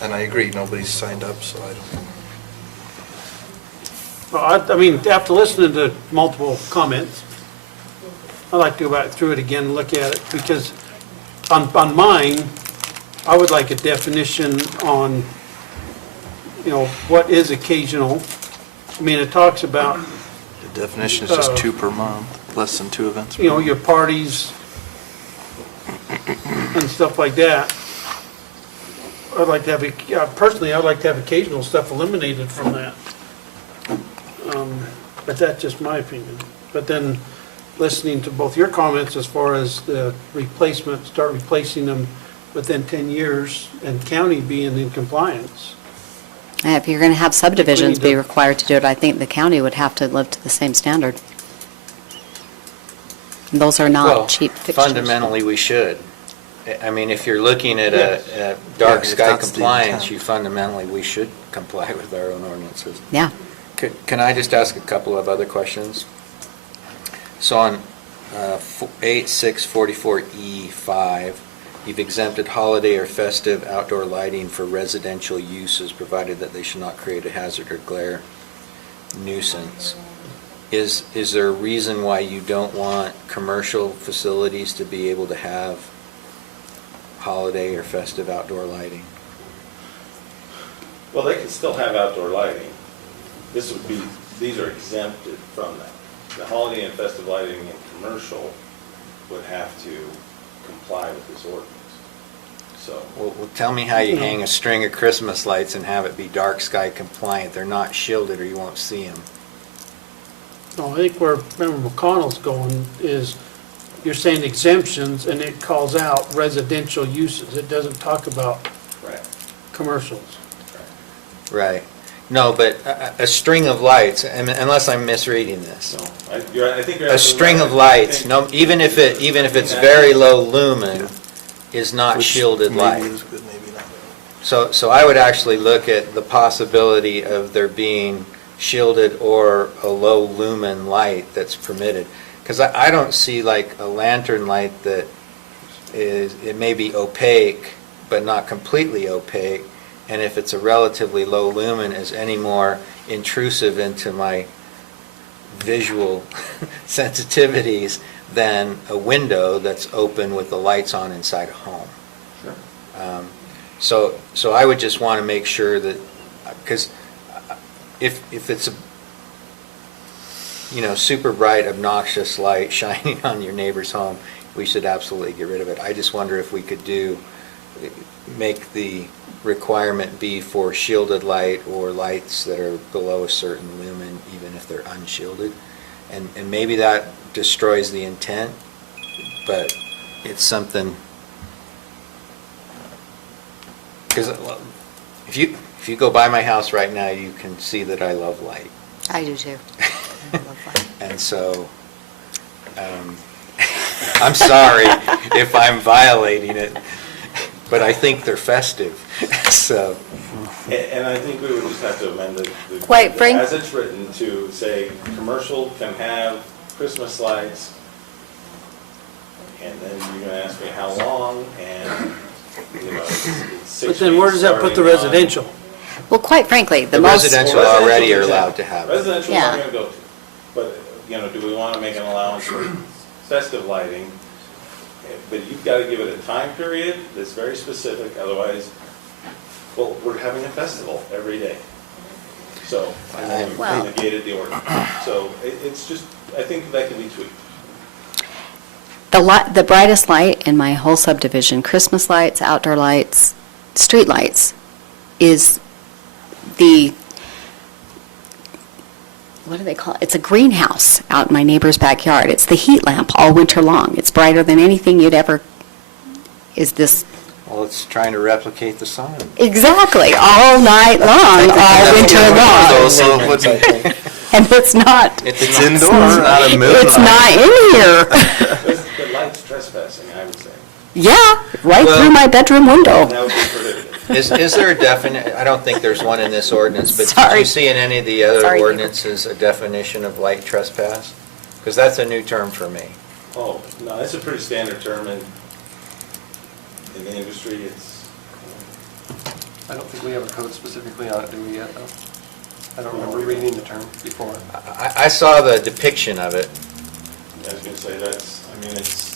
And I agree, nobody's signed up, so I don't. Well, I mean, after listening to multiple comments, I'd like to go back through it again and look at it, because on mine, I would like a definition on, you know, what is occasional. I mean, it talks about, The definition is just 2 per month, less than 2 events. you know, your parties and stuff like that. I'd like to have, personally, I'd like to have occasional stuff eliminated from that. But that's just my opinion. But then, listening to both your comments as far as the replacement, start replacing them within 10 years, and county being in compliance. And if you're going to have subdivisions We need be to- required to do it, I think the county would have to live to the same standard. And those are Well, not cheap fixtures. fundamentally, we should. I mean, if you're looking at a dark Yeah, if sky that's the compliance, intent. we should comply with our own ordinances. Yeah. Can I just ask a couple of other questions? So on 8644E5, you've exempted holiday or festive outdoor lighting for residential uses, provided that they should not create a hazard or glare nuisance. Is there a reason why you don't want commercial facilities to be able to have holiday or festive outdoor lighting? Well, they can still have outdoor lighting. These are exempted from that. The holiday and festive lighting in commercial would have to comply with this ordinance. So, Well, tell me how you hang a string of Christmas lights and have it be dark sky compliant. They're not shielded or you won't see them. No, I think where Member McConnell's going is, you're saying exemptions, and it calls out residential uses. It doesn't talk about correct. commercials. Right. No, but a string of lights, unless I'm misreading this. No, I think you're A absolutely string right. of I lights, think- no, even if it's very low lumen, is not Which shielded maybe light. is good, maybe not. So I would actually look at the possibility of there being shielded or a low lumen light that's permitted. Because I don't see like a lantern light that it may be opaque, but not completely opaque. And if it's a relatively low lumen, is any more intrusive into my visual sensitivities than a window that's open with the lights on inside a home. Sure. So I would just want to make sure that, because if it's a, super bright, obnoxious light shining on your neighbor's home, we should absolutely get rid of it. I just wonder if we could make the requirement be for shielded light or lights that are below a certain lumen, even if they're unshielded. And maybe that destroys the intent, but it's something, because if you go by my house right now, you can see that I love light. I do too. I love light. And so, I'm sorry if I'm violating it, but I think they're festive, so. And I think we would just have to amend the Quite frank- as it's written to say, commercial can have Christmas lights, and then you're gonna ask me how long, and, it's 6 But then where does that put the weeks starting on- residential? Well, quite frankly, the The most. residential Well, already are residential is allowed out. to have it. Residential Yeah. I'm gonna go to, but, do we wanna make an allowance for festive lighting? But you've got to give it a time period that's very specific, otherwise, well, we're having a festival every day. So I know Well- we negated the ordinance. So it's just, I think that can be tweaked. The brightest light in my whole subdivision, Christmas lights, outdoor lights, street lights, is what do they call it? It's a greenhouse out in my neighbor's backyard. It's the heat lamp all winter long. It's brighter than anything you'd ever, is this, Well, it's trying to replicate the sun. exactly, all night long, all winter long. So it wouldn't- And it's not, It's indoor, not a moon it's light. not in here. The light's trespassing, I would say. Yeah, right Well- through my bedroom window. That would be prohibited. Is there a definite, I don't think there's one in this ordinance, but did Sorry. you see in any of the other Sorry, neighbor. ordinances a definition of light trespass? Because that's a new term for me. Oh, no, that's a pretty standard term in the industry. It's, I don't think we have a code specifically on it, do we yet, though? I don't remember reading the term before. I saw the depiction of it. I was going to say that's, I mean, it's,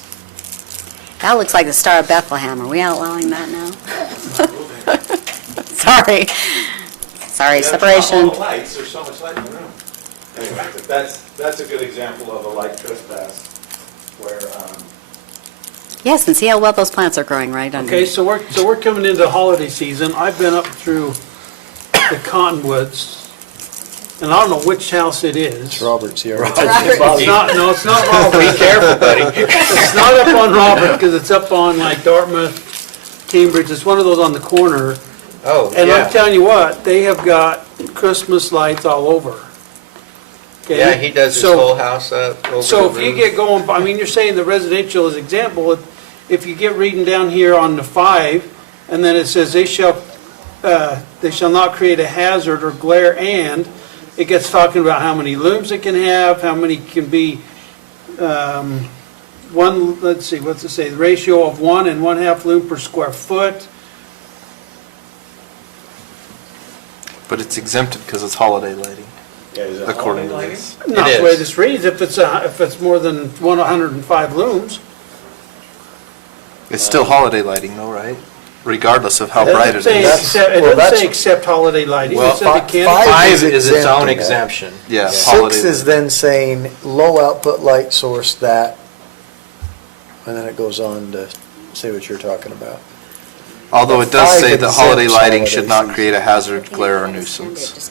That looks like the Star of Bethlehem. Are we outlawing that now? Sorry. Sorry, That's not separation. all the lights, there's so much light in the room. Anyway, but that's a good example of a light trespass where, Yes, and see how well those plants are growing right under. Okay, so we're coming into holiday season. I've been up through the Cottonwoods, and I don't know which house it is. It's Robert's here. It's not, no, it's not Robert. Be careful, buddy. It's not up on Robert, because it's up on like Dartmouth, Cambridge. It's one of those on the corner. Oh, And I'm yeah. telling you what, they have got Christmas lights all over. Okay? Yeah, he does his So- whole house up over So the if you roof. get going, I mean, you're saying the residential is example, if you get reading down here on the 5, and then it says they shall not create a hazard or glare, and it gets talking about how many looms it can have, how many can be, let's see, what's it say? The ratio of 1 1/2 loom per square foot. But it's exempted because it's holiday lighting, yeah, is it according to holiday this. Not It the way is. this reads, if it's more than 105 looms. It's still holiday lighting though, right? Regardless of how bright it doesn't say is. except- It Well, doesn't say that's- except holiday lighting, Well, it says it can. five- 5 is its own exempting that. exemption. Yeah, Six holiday is lighting. then saying low output light source that, and then it goes on to say what you're talking about. Although it does Five say that exempts holiday lighting holiday should not season. create a hazard, glare, or nuisance.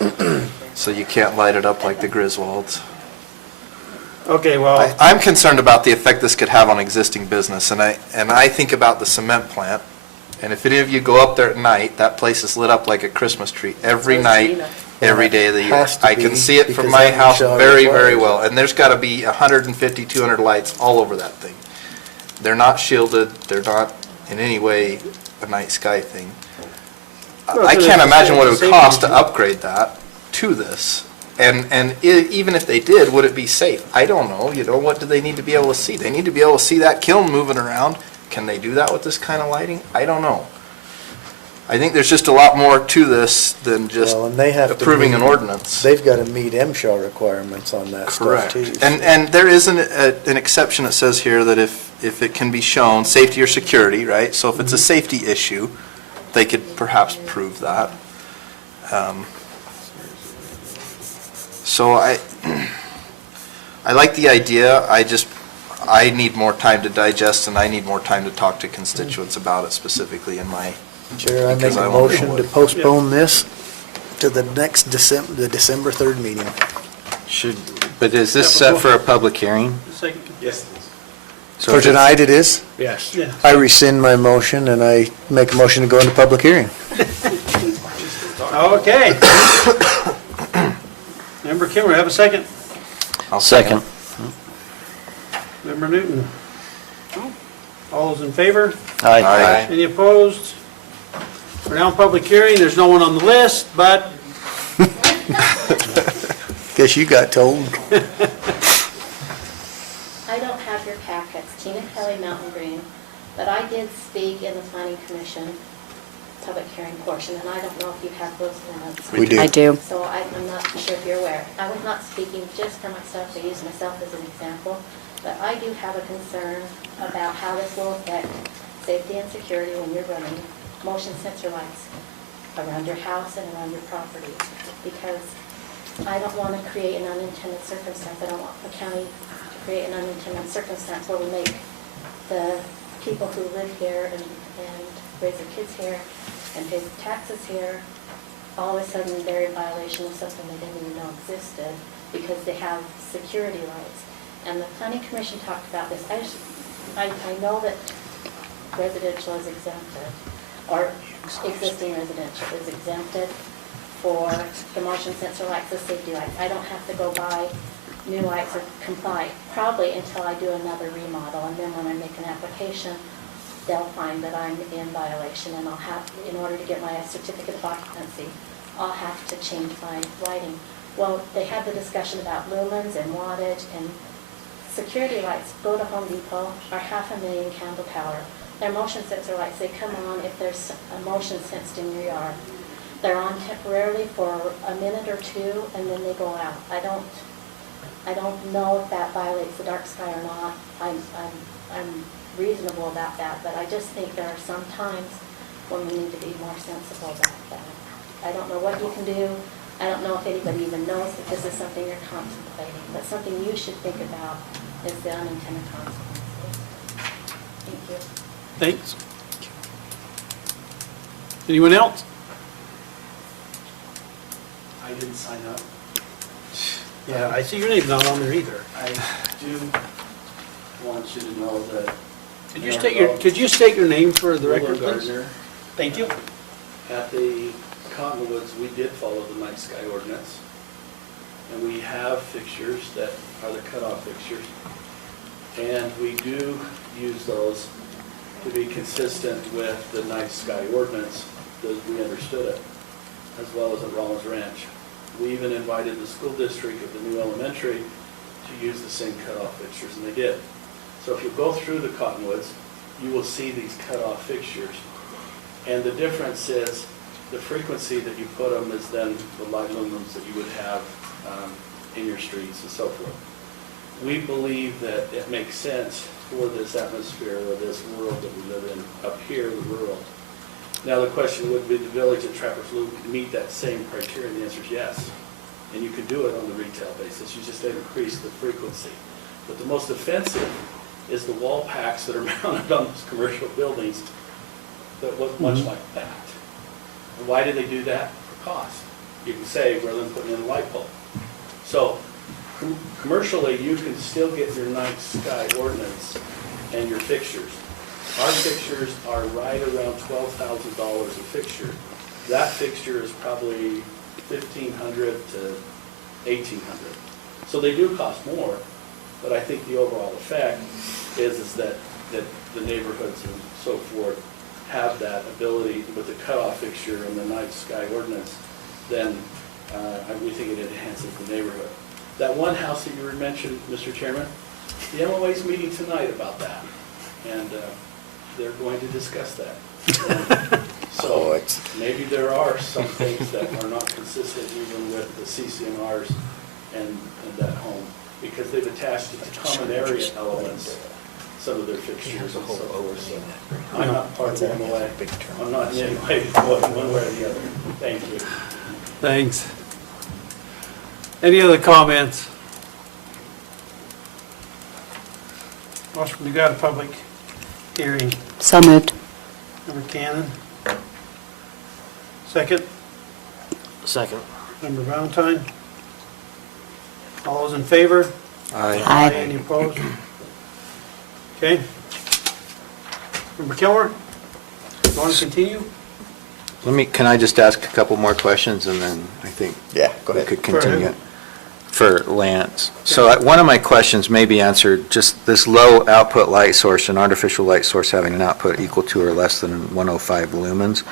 So you can't light it up like the Griswolds. Okay, well, I'm concerned about the effect this could have on existing business, and I think about the cement plant, and if any of you go up there at night, that place is lit up like a Christmas tree every night, every day of the year. Has to I can be, see it from because my that house shall very, require very it. well, and there's got to be 150, 200 lights all over that thing. They're not shielded, they're not in any way a night sky thing. Well, I so can't it's a imagine what it would safety cost to issue. upgrade that to this. And even if they did, would it be safe? I don't know, what do they need to be able to see? They need to be able to see that kiln moving around. Can they do that with this kind of lighting? I don't know. I think there's just a lot more to this than just Well, and they have to approving an meet- ordinance. They've got to meet MSHA requirements on that stuff Correct. too. And there is an exception that says here that if it can be shown, safety or security, right? So if it's a safety issue, they could perhaps prove that. So I like the idea, I need more time to digest, and I need more time to talk to constituents about it specifically in my, Chair, I make because a I won't motion know to what- postpone this to the next the December 3rd meeting. But is this set for a public hearing? second, yes, please. So For if it's- tonight it is? Yes. yeah. I rescind my motion and I make a motion to go into public hearing. Okay. Member Kimmer, have a second. I'll Second. Member Newton. All those in favor? Aye. Any opposed? We're now in public hearing, there's no one on the list, but Guess you got told. I don't have your packets, Tina Kelly, Mountain Green, but I did speak in the planning commission public hearing portion, and I don't know if you have those minutes. We do. I do. So I'm not sure if you're aware. I was not speaking just for myself, I use myself as an example, But I do have a concern about how this will affect safety and security when you're running motion sensor lights around your house and around your property. Because I don't want to create an unintended circumstance. I don't want the county to create an unintended circumstance where we make the people who live here and raise their kids here and pay taxes here, all of a sudden they're in violation of something they didn't even know existed because they have security lights. And the planning commission talked about this. I know that residential is exempted, or existing residential is exempted for the motion sensor lights, the safety lights. I don't have to go buy new lights or comply, probably until I do another remodel. And then when I make an application, they'll find that I'm in violation, and I'll have, in order to get my certificate of occupancy, I'll have to change my lighting. Well, they had the discussion about lumens and wattage, and security lights go to Home Depot are 500,000 candle power. They're motion sensor lights. They come on if there's a motion sensed in your yard. They're on temporarily for a minute or two, and then they go out. I don't know if that violates the dark sky or not. I'm reasonable about that, but I just think there are some times when we need to be more sensible about that. I don't know what you can do. I don't know if anybody even knows that this is something you're contemplating, but something you should think about is the unintended consequences. Thank you. Thanks. Anyone else? I didn't sign up. Yeah, I see your name's not on there either. I do want you to know that. Could you state your name for the record, Wilbur please? Gardner. Thank you. At the Cottonwoods, we did follow the night sky ordinance. And we have fixtures that are the cutoff fixtures. And we do use those to be consistent with the night sky ordinance that we understood it, as well as at Rollins Ranch. We even invited the school district of the new elementary to use the same cutoff fixtures, and they did. So if you go through the Cottonwoods, you will see these cutoff fixtures. And the difference is the frequency that you put them is then the light lumens that you would have in your streets and so forth. We believe that it makes sense for this atmosphere or this world that we live in up here, the rural. Now the question would be, the village at Trappers Loop meet that same criteria? And the answer is yes. And you could do it on the retail basis. You just increase the frequency. But the most offensive is the wall packs that are mounted on those commercial buildings that look much like that. And why do they do that? For cost. You can save rather than putting in a light bulb. So commercially, you can still get your night sky ordinance and your fixtures. Our fixtures are right around $12,000 a fixture. That fixture is probably $1,500 to $1,800. So they do cost more, but I think the overall effect is that the neighborhoods and so forth have that ability with the cutoff fixture and the night sky ordinance. Then we think it enhances the neighborhood. That one house that you mentioned, Mr. Chairman, the MOA is meeting tonight about that, and they're going to discuss that. So maybe there are some things that are not consistent even with the CCNRs and that home, because they've attached it to common area elements, some of their fixtures and so forth. So I'm not part of the MOA. I'm not in any way one way or the other. Thank you. Thanks. Any other comments? Motion to go out of public hearing. So moved. Member Cannon. Second. Second. Member Valentine. All those in favor? Aye. Any opposed? Okay. Member Kilmer, you want to continue? Can I just ask a couple more questions, and then I think we could continue for Lance. So one of my questions may be answered, just this low output light source, an artificial light source having an output equal to or less than 105 lumens.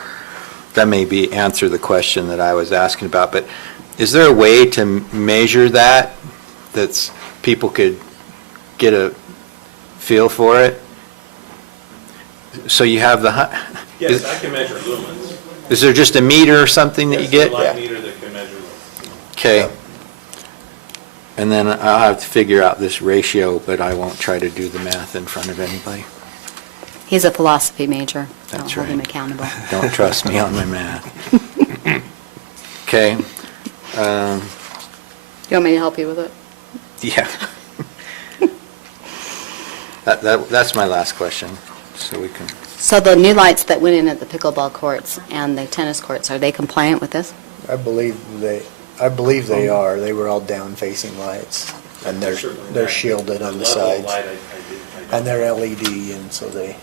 That may be answer the question that I was asking about, but is there a way to measure that people could get a feel for it? So you have Yes, I can measure lumens. Is there just a meter or something that you get? Yes, a light meter that can measure lumens. Okay. And then I'll have to figure out this ratio, but I won't try to do the math in front of anybody. He's a philosophy major. Don't That's hold him right. accountable. Don't trust me on my math. Okay. You want me to help you with it? Yeah. That's my last question, so we can, So the new lights that went in at the pickleball courts and the tennis courts, are they compliant with this? I believe they are. They were all down-facing lights, and they're shielded on the level of sides. light, I don't- And they're LED, and so they,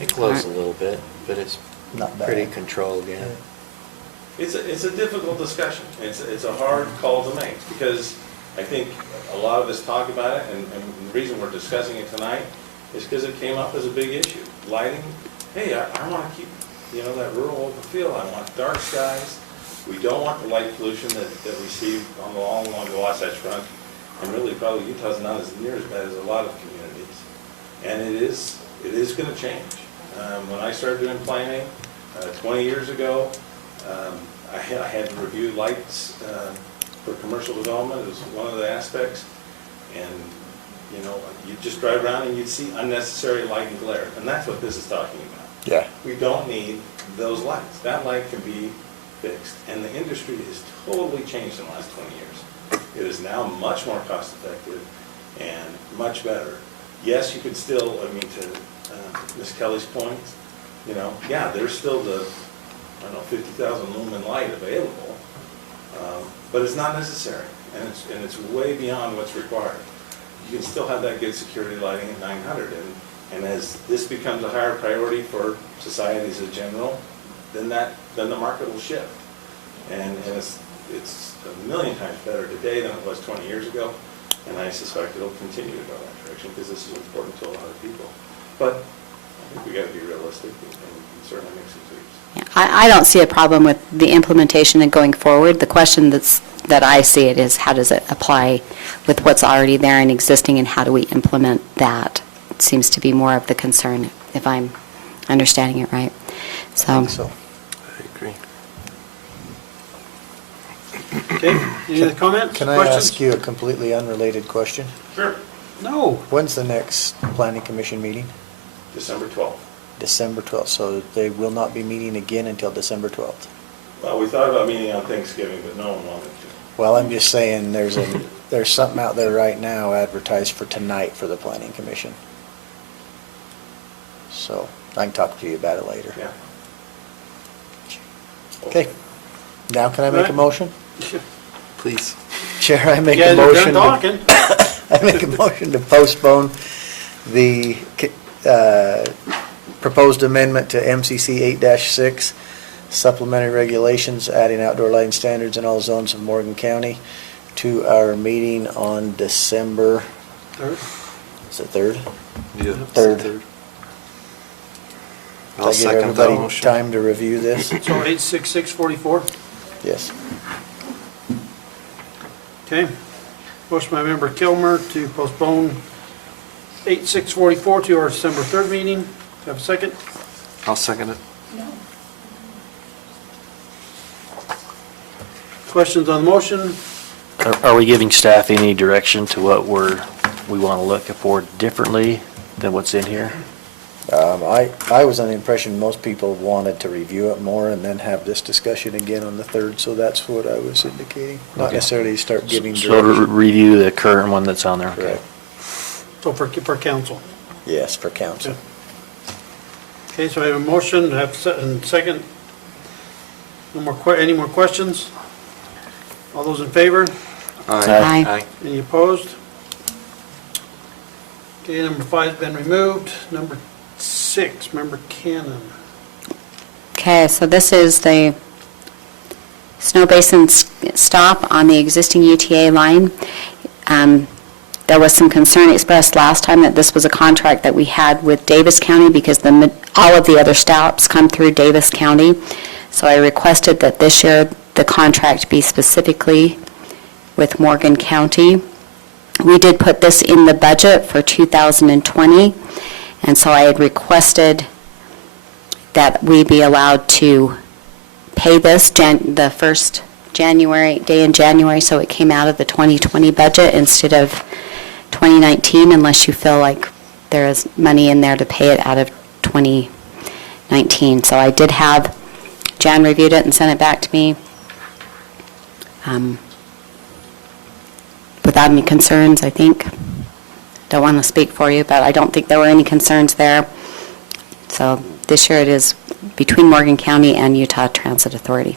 it glows a little bit, but it's not bad. pretty controlled, yeah. It's a difficult discussion. It's a hard call to make, because I think a lot of us talk about it, and the reason we're discussing it tonight is because it came up as a big issue. Lighting, hey, I want to keep, that rural open feel. I want dark skies. We don't want the light pollution that we see along the Wasatch Front. And really, probably Utah's not as near as bad as a lot of communities. And it is going to change. When I started doing planning 20 years ago, I had to review lights for commercial development. It was one of the aspects. And, you'd just drive around and you'd see unnecessary light and glare. And that's what this is talking about. Yeah. We don't need those lights. That light can be fixed. And the industry has totally changed in the last 20 years. It is now much more cost effective and much better. Yes, you could still, to Ms. Kelly's point, there's still the, 50,000 lumen light available, but it's not necessary, and it's way beyond what's required. You can still have that good security lighting at 900, and as this becomes a higher priority for societies in general, then the market will shift, and it's a million times better today than it was 20 years ago, and I suspect it'll continue to go that direction because this is important to a lot of people. But I think we got to be realistic and certainly make some tweaks. Yeah, I don't see a problem with the implementation and going forward. The question that I see it is, how does it apply with what's already there and existing, and how do we implement that? It seems to be more of the concern, if I'm understanding it right. So, I agree. Okay, any other comments, Can I questions? ask you a completely unrelated question? Sure. No. When's the next planning commission meeting? December 12th. December 12th, so they will not be meeting again until December 12th. Well, we thought about meeting on Thanksgiving, but no one wanted to. Well, I'm just saying, there's something out there right now advertised for tonight for the planning commission. So, I can talk to you about it later. Yeah. Okay. Now can I make a motion? Please. Chair, I make You a guys are motion. done talking. I make a motion to postpone the proposed amendment to MCC 8-6, supplementary regulations adding outdoor lighting standards in all zones of Morgan County, to our meeting on December, Third. is it 3rd? Yeah. Third. I'll Did I give second that everybody motion. time to review this? So 86644, Yes. okay. Motion by member Kilmer to postpone 8644 to our December 3rd meeting. Have a second? I'll second it. Questions on the motion? Are we giving staff any direction to what we want to look for differently than what's in here? I was under the impression most people wanted to review it more and then have this discussion again on the 3rd, so that's what I was indicating. Not Okay. necessarily start giving So to direction. review the current one that's on there, okay. Correct. So for council. Yes, for council. Okay, so I have a motion, to have and second. No more, any more questions? All those in favor? Aye. Aye. Any opposed? Okay, number 5's been removed. Number 6, member Cannon. okay, so this is the snow basin stop on the existing UTA line. There was some concern expressed last time that this was a contract that we had with Davis County because all of the other stops come through Davis County. So I requested that this year the contract be specifically with Morgan County. We did put this in the budget for 2020, and so I had requested that we be allowed to pay this the first January, day in January, so it came out of the 2020 budget instead of 2019, unless you feel like there is money in there to pay it out of 2019. So I did have, Jan reviewed it and sent it back to me without any concerns, I think. Don't want to speak for you, but I don't think there were any concerns there. So this year it is between Morgan County and Utah Transit Authority.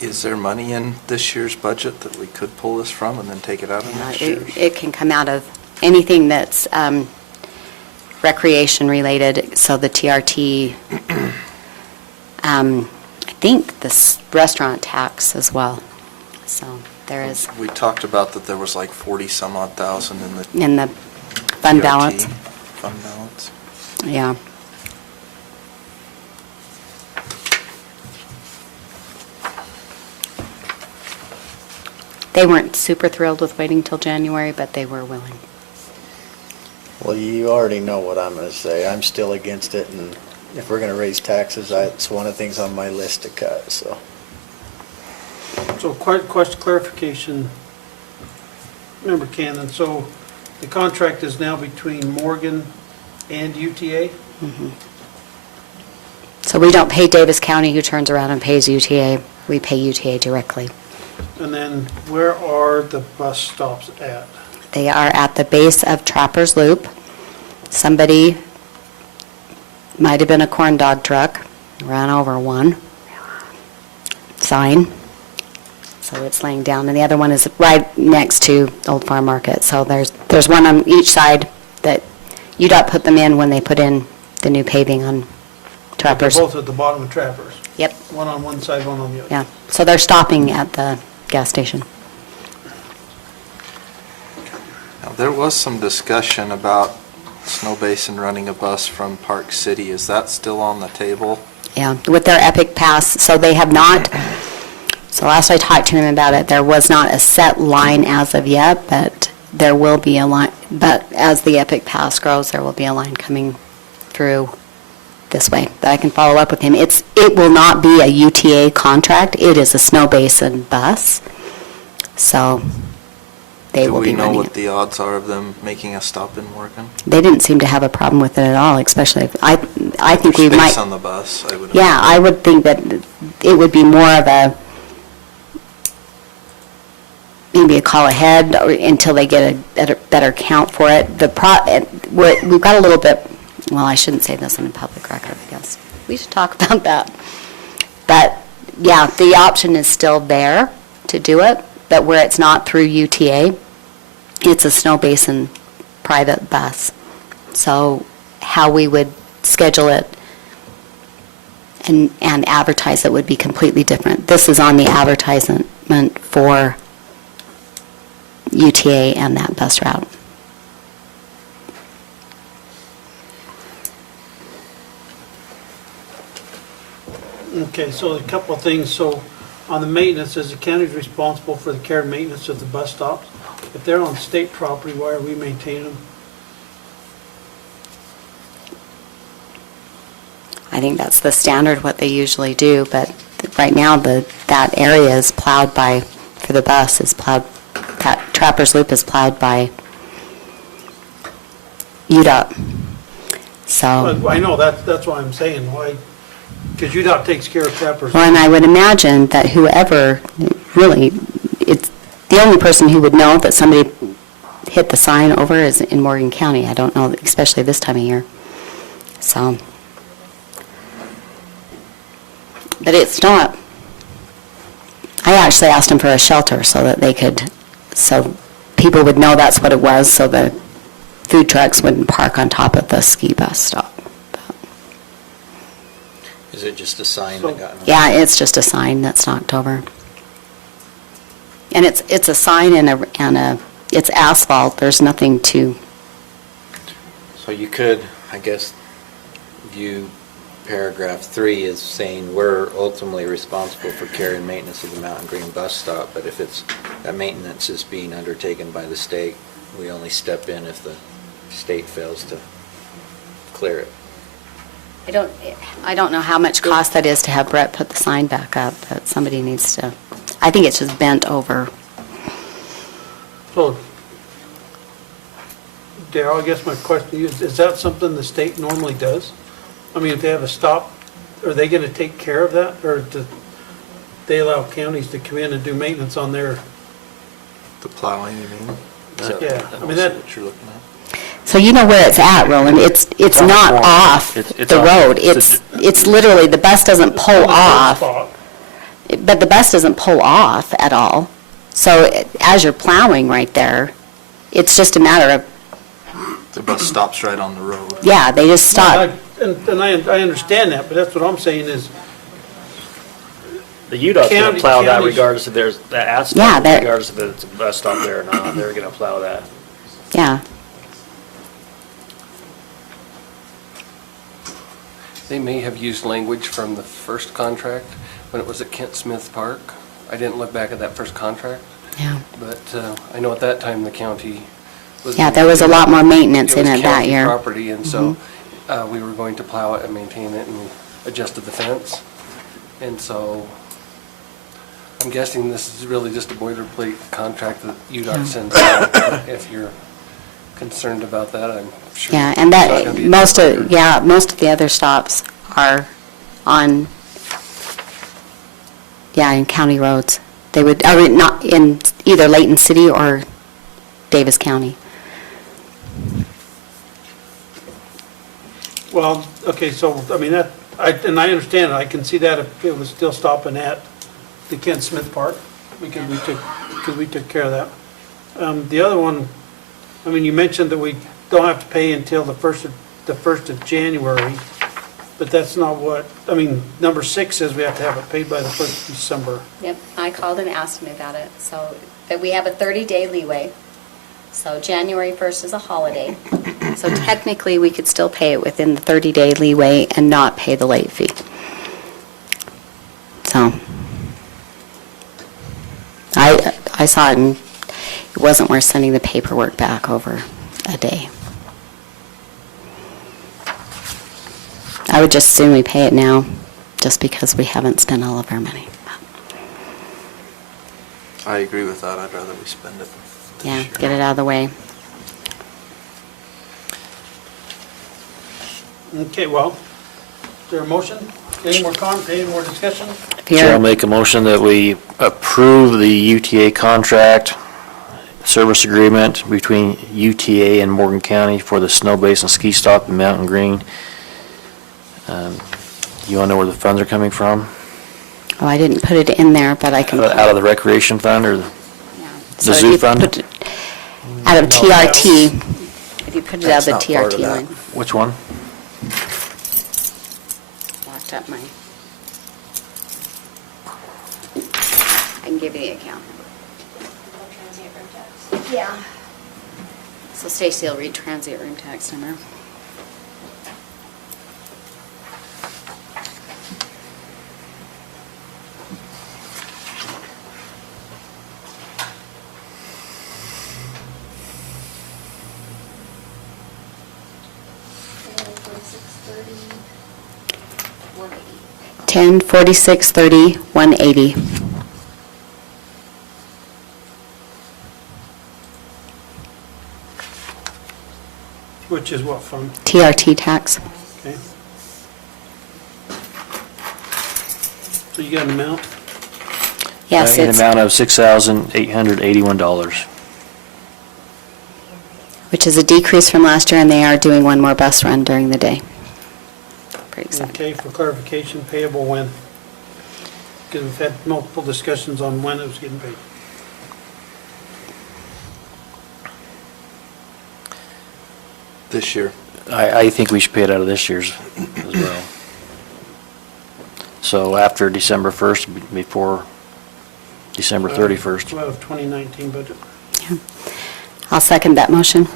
Is there money in this year's budget that we could pull this from and then take it out of next year's? It can come out of anything that's recreation related, so the TRT, I think this restaurant tax as well. So there is. We talked about that there was like 40 some odd thousand In the fund TRT balance. Fund balance. Yeah. They weren't super thrilled with waiting till January, but they were willing. Well, you already know what I'm going to say. I'm still against it, and if we're going to raise taxes, it's one of the things on my list to cut, so. So question, clarification, Member Cannon, so the contract is now between Morgan and UTA? Mhm. So we don't pay Davis County, who turns around and pays UTA. We pay UTA directly. And then where are the bus stops at? They are at the base of Trappers Loop. Somebody, might have been a corn dog truck, ran over one sign. So it's laying down, and the other one is right next to Old Farm Market. So there's one on each side that UDOT put them in when they put in the new paving on Trappers. They're both at the bottom of Trappers? Yep. One on one side, one on the other? Yeah, so they're stopping at the gas station. Now, there was some discussion about Snow Basin running a bus from Park City. Is that still on the table? Yeah, with their Epic Pass, so they have not, so last I talked to him about it, there was not a set line as of yet, but there will be a line, but as the Epic Pass grows, there will be a line coming through this way that I can follow up with him. It will not be a UTA contract, it is a Snow Basin bus, so they will be Do we know running what it. the odds are of them making a stop in Morgan? They didn't seem to have a problem with it at all, especially if, I think we There's might. space on the bus, I would Yeah, I would think that it would be more of a, maybe a call ahead or until they get a better count for it. We've got a little bit, well, I shouldn't say this on a public record, I guess. We should talk about that. But, yeah, the option is still there to do it, but where it's not through UTA, it's a Snow Basin private bus. So how we would schedule it and advertise it would be completely different. This is on the advertisement for UTA and that bus route. Okay, so a couple of things. So on the maintenance, is the county responsible for the care and maintenance of the bus stops? If they're on state property, why are we maintaining them? I think that's the standard, what they usually do, but right now, that area is plowed by, for the bus, is plowed, that Trappers Loop is plowed by UDOT. So, I know, that's why I'm saying, why, because UDOT takes care of Trappers. well, and I would imagine that whoever, really, it's, the only person who would know that somebody hit the sign over is in Morgan County. I don't know, especially this time of year. So, but it's not, I actually asked them for a shelter so that they could, so people would know that's what it was, so the food trucks wouldn't park on top of the ski bus stop. Is it just a sign that got? Yeah, it's just a sign that's knocked over. And it's a sign and it's asphalt, there's nothing to, So you could, I guess, view paragraph 3 as saying we're ultimately responsible for care and maintenance of the Mountain Green bus stop, but if it's, that maintenance is being undertaken by the state, we only step in if the state fails to clear it. I don't know how much cost that is to have Brett put the sign back up, but somebody needs to, I think it's just bent over. So, Darrell, I guess my question is that something the state normally does? I mean, if they have a stop, are they going to take care of that? Or do they allow counties to come in and do maintenance on their? The plowing, you mean? Yeah, I mean, that, What you're looking at? So you know where it's at, Roland. It's on the not corner. off It's the on- road. It's literally, the bus doesn't pull off. But the bus doesn't pull off at all. So as you're plowing right there, it's just a matter of, The bus stops right on the road. yeah, they just stop. and I understand that, but that's what I'm saying is, The UDOT's gonna County- plow that counties- regardless if there's that Yeah, asphalt, they're- regardless if it's a bus stop there or not, they're gonna plow that. Yeah. They may have used language from the first contract when it was at Kent Smith Park. I didn't look back at that first contract, Yeah. but I know at that time the county was. Yeah, there was a lot more maintenance in was it that county year. property, and so we were going to plow it and maintain it, and we adjusted the fence. And so I'm guessing this is really just a boilerplate contract that UDOT sends out. If you're concerned about that, I'm sure. Yeah, and it's not that, gonna be a most deal of, breaker. yeah, most of the other stops are on, yeah, in county roads. They would, or not, in either Layton City or Davis County. well, okay, so, I mean, and I understand it. I can see that if it was still stopping at the Kent Smith Park, because we took care of that. The other one, I mean, you mentioned that we don't have to pay until the first of January, but that's not what, I mean, number 6 says we have to have it paid by the 1st of December. Yep, I called and asked him about it, so that we have a 30-day leeway. So January 1st is a holiday. So technically, we could still pay it within the 30-day leeway and not pay the late fee. So, I saw it, and it wasn't worth sending the paperwork back over a day. I would just assume we pay it now, just because we haven't spent all of our money. I agree with that. I'd rather we spend it this Yeah, year. get it out of the way. Okay, well, is there a motion? Any more discussion? If Chair, I'll you're- make a motion that we approve the UTA contract service agreement between UTA and Morgan County for the Snow Basin Ski Stop in Mountain Green. You want to know where the funds are coming from? Oh, I didn't put it in there, but I can. Out of the recreation fund or the So if zoo you fund? put it out of TRT, if you put it out of the That's not part of TRT that. line. Which one? Locked up mine. I can give you the account. Yeah. So Stacy will read transient room tax number. $10,4630,180. Which is what fund? TRT tax. Okay. So you got an amount? Yes, In it's, amount of $6,881. which is a decrease from last year, and they are doing one more bus run during the day. Pretty excited. Okay, for clarification, payable when? Because we've had multiple discussions on when it was getting paid. This year. I think we should pay it out of this year's as well. So after December 1st, before December 31st. Out of 2019 budget. I'll second that motion.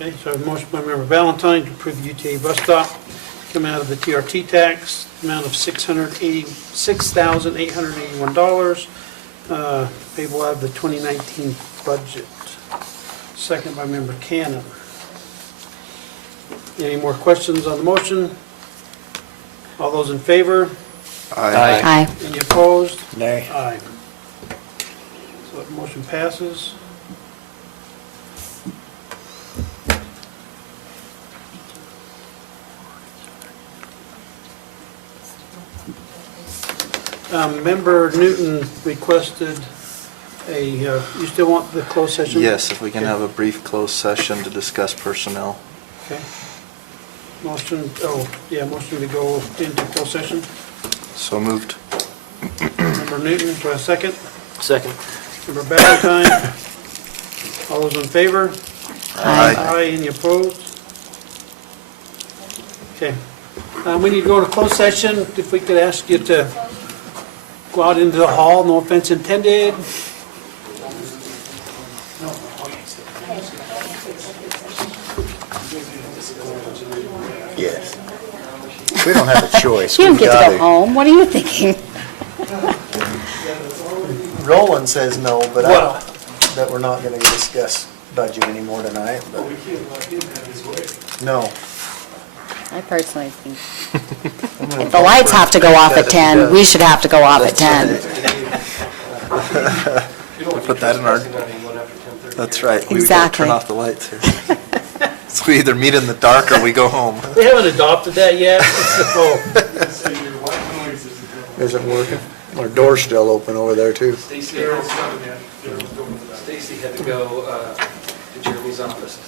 Okay, so a motion by Member Valentine to approve the UTA bus stop coming out of the TRT tax, amount of $6,881, payable out of the 2019 budget. Second by Member Cannon. Any more questions on the motion? All those in favor? Aye. Any opposed? Nay. Aye. So that motion passes. Member Newton requested you still want the closed session? Yes, if we can Okay. have a brief closed session to discuss personnel. Okay. Motion to go into closed session. So moved. Member Newton, for a second. Second. Member Valentine. All those in favor? Aye. Any opposed? Okay. We need to go to closed session. If we could ask you to go out into the hall, no offense intended. Yes. We don't have a choice. You don't We've get to got go home. What are you thinking? Roland says no, but I Well- don't, that we're not gonna discuss budget anymore tonight, but no. I personally think if the lights have to go off at 10, we should have to go off at 10. Put that in our, that's right. We would Exactly. turn off the lights here. So we either meet in the dark or we go home. We haven't adopted that yet. Oh, Isn't working? Our door's still open over there too. Stacy had to go to Jeremy's office.